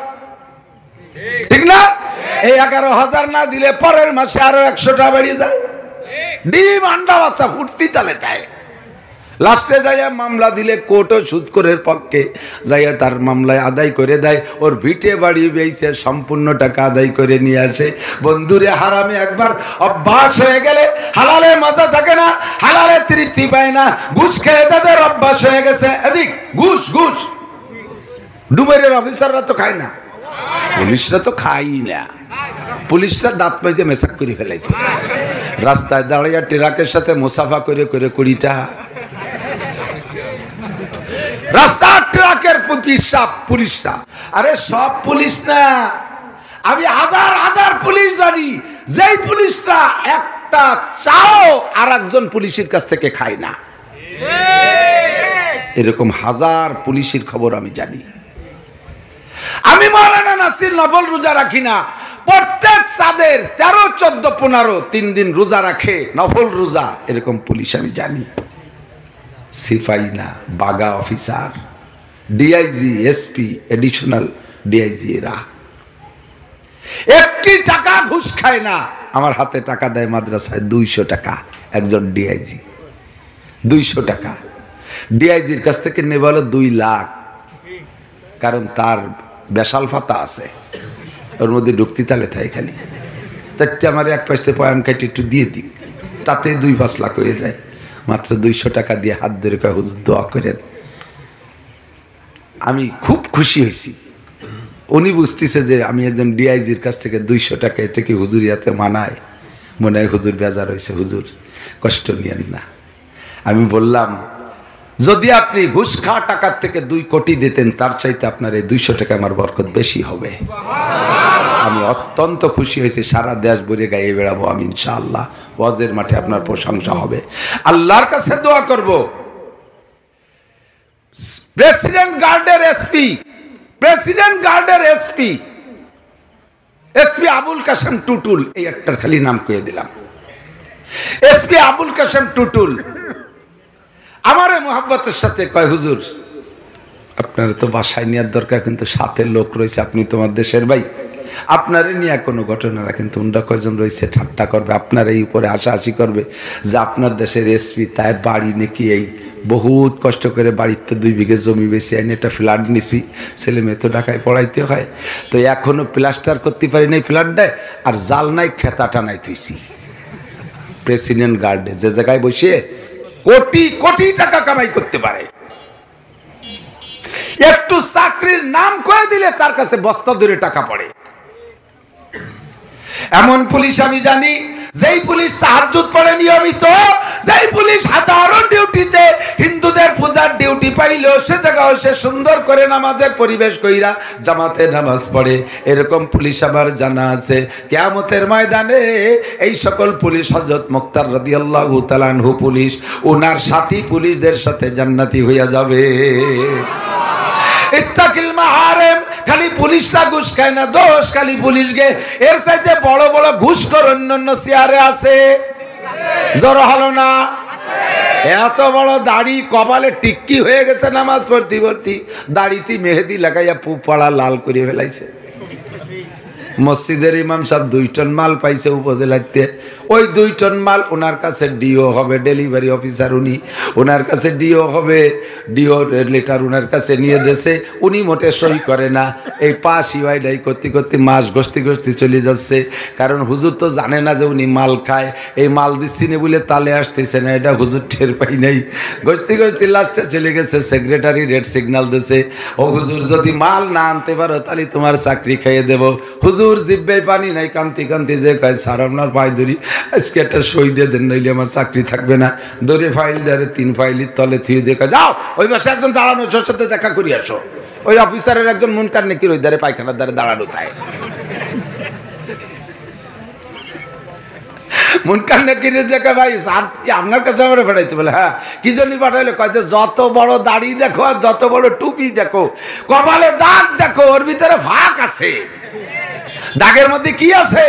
ঠিক না? এই 11,000 না দিলে পরের মাসে আরো 100টা বেড়ে যায়। ডিম আন্ডা বাচ্চা ফুটতি তালে তাই। লাস্টে যাইয়া মামলা দিলে কোর্টও সুদখোরের পক্ষে যাইয়া তার মামলায় আদায় করে দেয়, ওর ভিটে বাড়ি বেইছে সম্পূর্ণ টাকা আদায় করে নিয়ে আসে। বন্ধুরে, হারামে একবার অভ্যাস হয়ে গেলে হালালে মজা থাকে না, হালালে তৃপ্তি পায় না। ঘুষ খেয়ে তাদের অভ্যাস হয়ে গেছে। এদিক ঘুষ ঘুষ। ডুবাইয়ের অফিসাররা তো খায় না, পুলিশরা তো খাই না। পুলিশরা দাঁত মেজে মেসাক করে ফেলেছে, রাস্তায় দাঁড়িয়ে ট্রাকের সাথে মুসাফা করে করে 20 টাকা। রাস্তা ট্রাকের পুলিশরা, আরে সব পুলিশ না, আমি হাজার হাজার পুলিশ জানি, যেই পুলিশরা একটা চাও আর একজন পুলিশের কাছ থেকে খায় না। এরকম হাজার পুলিশের খবর আমি জানি। আমি মাওলানা নাসির নফল রোজা রাখি না, প্রত্যেক চাঁদের 13, 14, 15 3 দিন রোজা রাখে, নফল রোজা। এরকম পুলিশ আমি জানি। সিপাই না, বাগা officer, DIG, SP, additional DIG, এরা একটি টাকা ঘুষ খায় না। আমার হাতে টাকা দেয় মাদ্রাসায় 200 টাকা, একজন ডিআইজি 200 টাকা। ডিআইজির কাছ থেকে নেবে হলো 2 লাখ, কারণ তার বেশাল ফাতা আছে, ওর মধ্যে ঢুকতি তালে থাকে খালি। তাতে আমার এক পাশে পয়াম কেটে একটু দিয়ে দিই, তাতে 2-5 লাখ হয়ে যায়। মাত্র 200 টাকা দিয়ে হাত ধরে কয়, হুজুর দোয়া করেন। আমি খুব খুশি হয়েছি। উনি বুঝতেছে যে আমি একজন ডিআইজির কাছ থেকে 200 টাকা, এতে কি হুজুরিয়াতে মানায়? মনে হয় হুজুর বেজার হয়েছে, হুজুর কষ্ট নিয়েন না। আমি বললাম, যদি আপনি ঘুষ খাওয়া টাকার থেকে 2 কোটি দিতেন, তার চাইতে আপনার এই 200 টাকা আমার বরকত বেশি হবে। আমি অত্যন্ত খুশি হয়েছি, সারা দেশ ভরে গাইয়ে বেড়াবো আমি ইনশাআল্লাহ। ওয়াজের মাঠে আপনার প্রশংসা হবে। আল্লাহর কাছে দোয়া করব, প্রেসিডেন্ট গার্ডের এসপি, প্রেসিডেন্ট গার্ডের এসপি, এসপি আবুল কাসেম টুটুল, এই একটার খালি নাম কয়ে দিলাম, এসপি আবুল কাসেম টুটুল আমারে মোহাব্বতের সাথে কয়, হুজুর আপনার তো বাসায় নেওয়ার দরকার, কিন্তু সাথে লোক রয়েছে, আপনি তোমার দেশের ভাই, আপনারে নিয়ে কোনো ঘটনা না, কিন্তু উন্ডা কয়জন রয়েছে ঠাট্টা করবে, আপনার এই উপরে হাসাহাসি করবে যে আপনার দেশের এসপি, তার বাড়ি নাকি এই বহুত কষ্ট করে, বাড়ির তো 2 বিঘে জমি বেশি আইনি একটা ফ্ল্যাট নিছি, ছেলে মেয়ে তো ঢাকায় পড়াইতে হয়, তো এখনো প্লাস্টার করতে পারি নাই ফ্ল্যাটটায়, আর জাল নাই খেতাটা নাই তুইছি। প্রেসিডেন্ট গার্ডে যে জায়গায় বসে কোটি কোটি টাকা কামাই করতে পারে, একটু চাকরির নাম কয়ে দিলে তার কাছে বস্তা ধরে টাকা পড়ে। এমন পুলিশ আমি জানি, যেই পুলিশ তাহাজ্জুদ পড়ে নিয়মিত, যেই পুলিশ সাধারণ ডিউটিতে হিন্দুদের পূজার ডিউটি পাইলেও সে জায়গাও সে সুন্দর করে নামাজের পরিবেশ কইরা জামাতে নামাজ পড়ে, এরকম পুলিশ আমার জানা আছে। কিয়ামতের ময়দানে এই সকল পুলিশ হযরত মুখতার রাদিয়াল্লাহু তাআলা আনহু পুলিশ ওনার সাথী পুলিশদের সাথে জান্নাতি হইয়া যাবে। ইত্তাকিল মাহারিম, খালি পুলিশরা ঘুষ খায় না, দোষ খালি পুলিশ গে, এর চাইতে বড় বড় ঘুষখোর অন্যান্য চেয়ারে আছে, জড়ো হলো না? এত বড় দাড়ি, কপালে টিক্কি হয়ে গেছে, নামাজ পড়তে পড়তে দাড়িতে মেহেদি লাগাইয়া পুপাড়া লাল করে ফেলাইছে। মসজিদের ইমাম সাহেব 2 টন মাল পাইছে উপজেলাতে, ওই 2 টন মাল ওনার কাছে ডিও হবে, ডেলিভারি অফিসার উনি, ওনার কাছে ডিও হবে, ডিও লেটার ওনার কাছে নিয়ে দেশে, উনি মোটে সই করে না, এই পাশ ইউআইডাই করতে করতে মাস গস্তি গস্তি চলে যাচ্ছে, কারণ হুজুর তো জানে না যে উনি মাল খায়, এই মাল দিচ্ছি না বলে তালে আসতেছে না, এটা হুজুর টের পাই নাই, গস্তি গস্তি লাস্টে চলে গেছে, সেক্রেটারি রেড সিগন্যাল দিছে, ও হুজুর যদি মাল না আনতে পারো তাহলে তোমার চাকরি খাইয়ে দেবো। হুজুর জিব্বে পানি নাই, কান্তি কান্তি যে কয় স্যার আপনার পায়ে ধরি, আজকে একটা সই দিয়ে দেন, নইলে আমার চাকরি থাকবে না। ধরে ফাইল ধরে 3 ফাইলের তলে থুয়ে দেখা, যাও ওই পাশে একজন দাঁড়ানো, ওর সাথে দেখা করি আসো। ওই অফিসারের একজন মুনকার নাকি ওই ধারে পায়খানার ধারে দাঁড়ানো, তাই মুনকার নাকি রেজেকে ভাই স্যার কি আপনার কাছে আমরা পাঠাইছে? বলে হ্যাঁ। কি জন্য পাঠাইলে? কয় যে যত বড় দাড়ি দেখো আর যত বড় টুপি দেখো, কপালে দাগ দেখো, ওর ভিতরে ফাঁক আছে। দাগের মধ্যে কি আছে?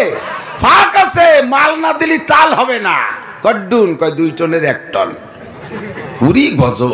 ফাঁক আছে, মাল না দিলি তাল হবে না। কড্ডুন কয় 2 টনের 1 টন, উড়ি গজব।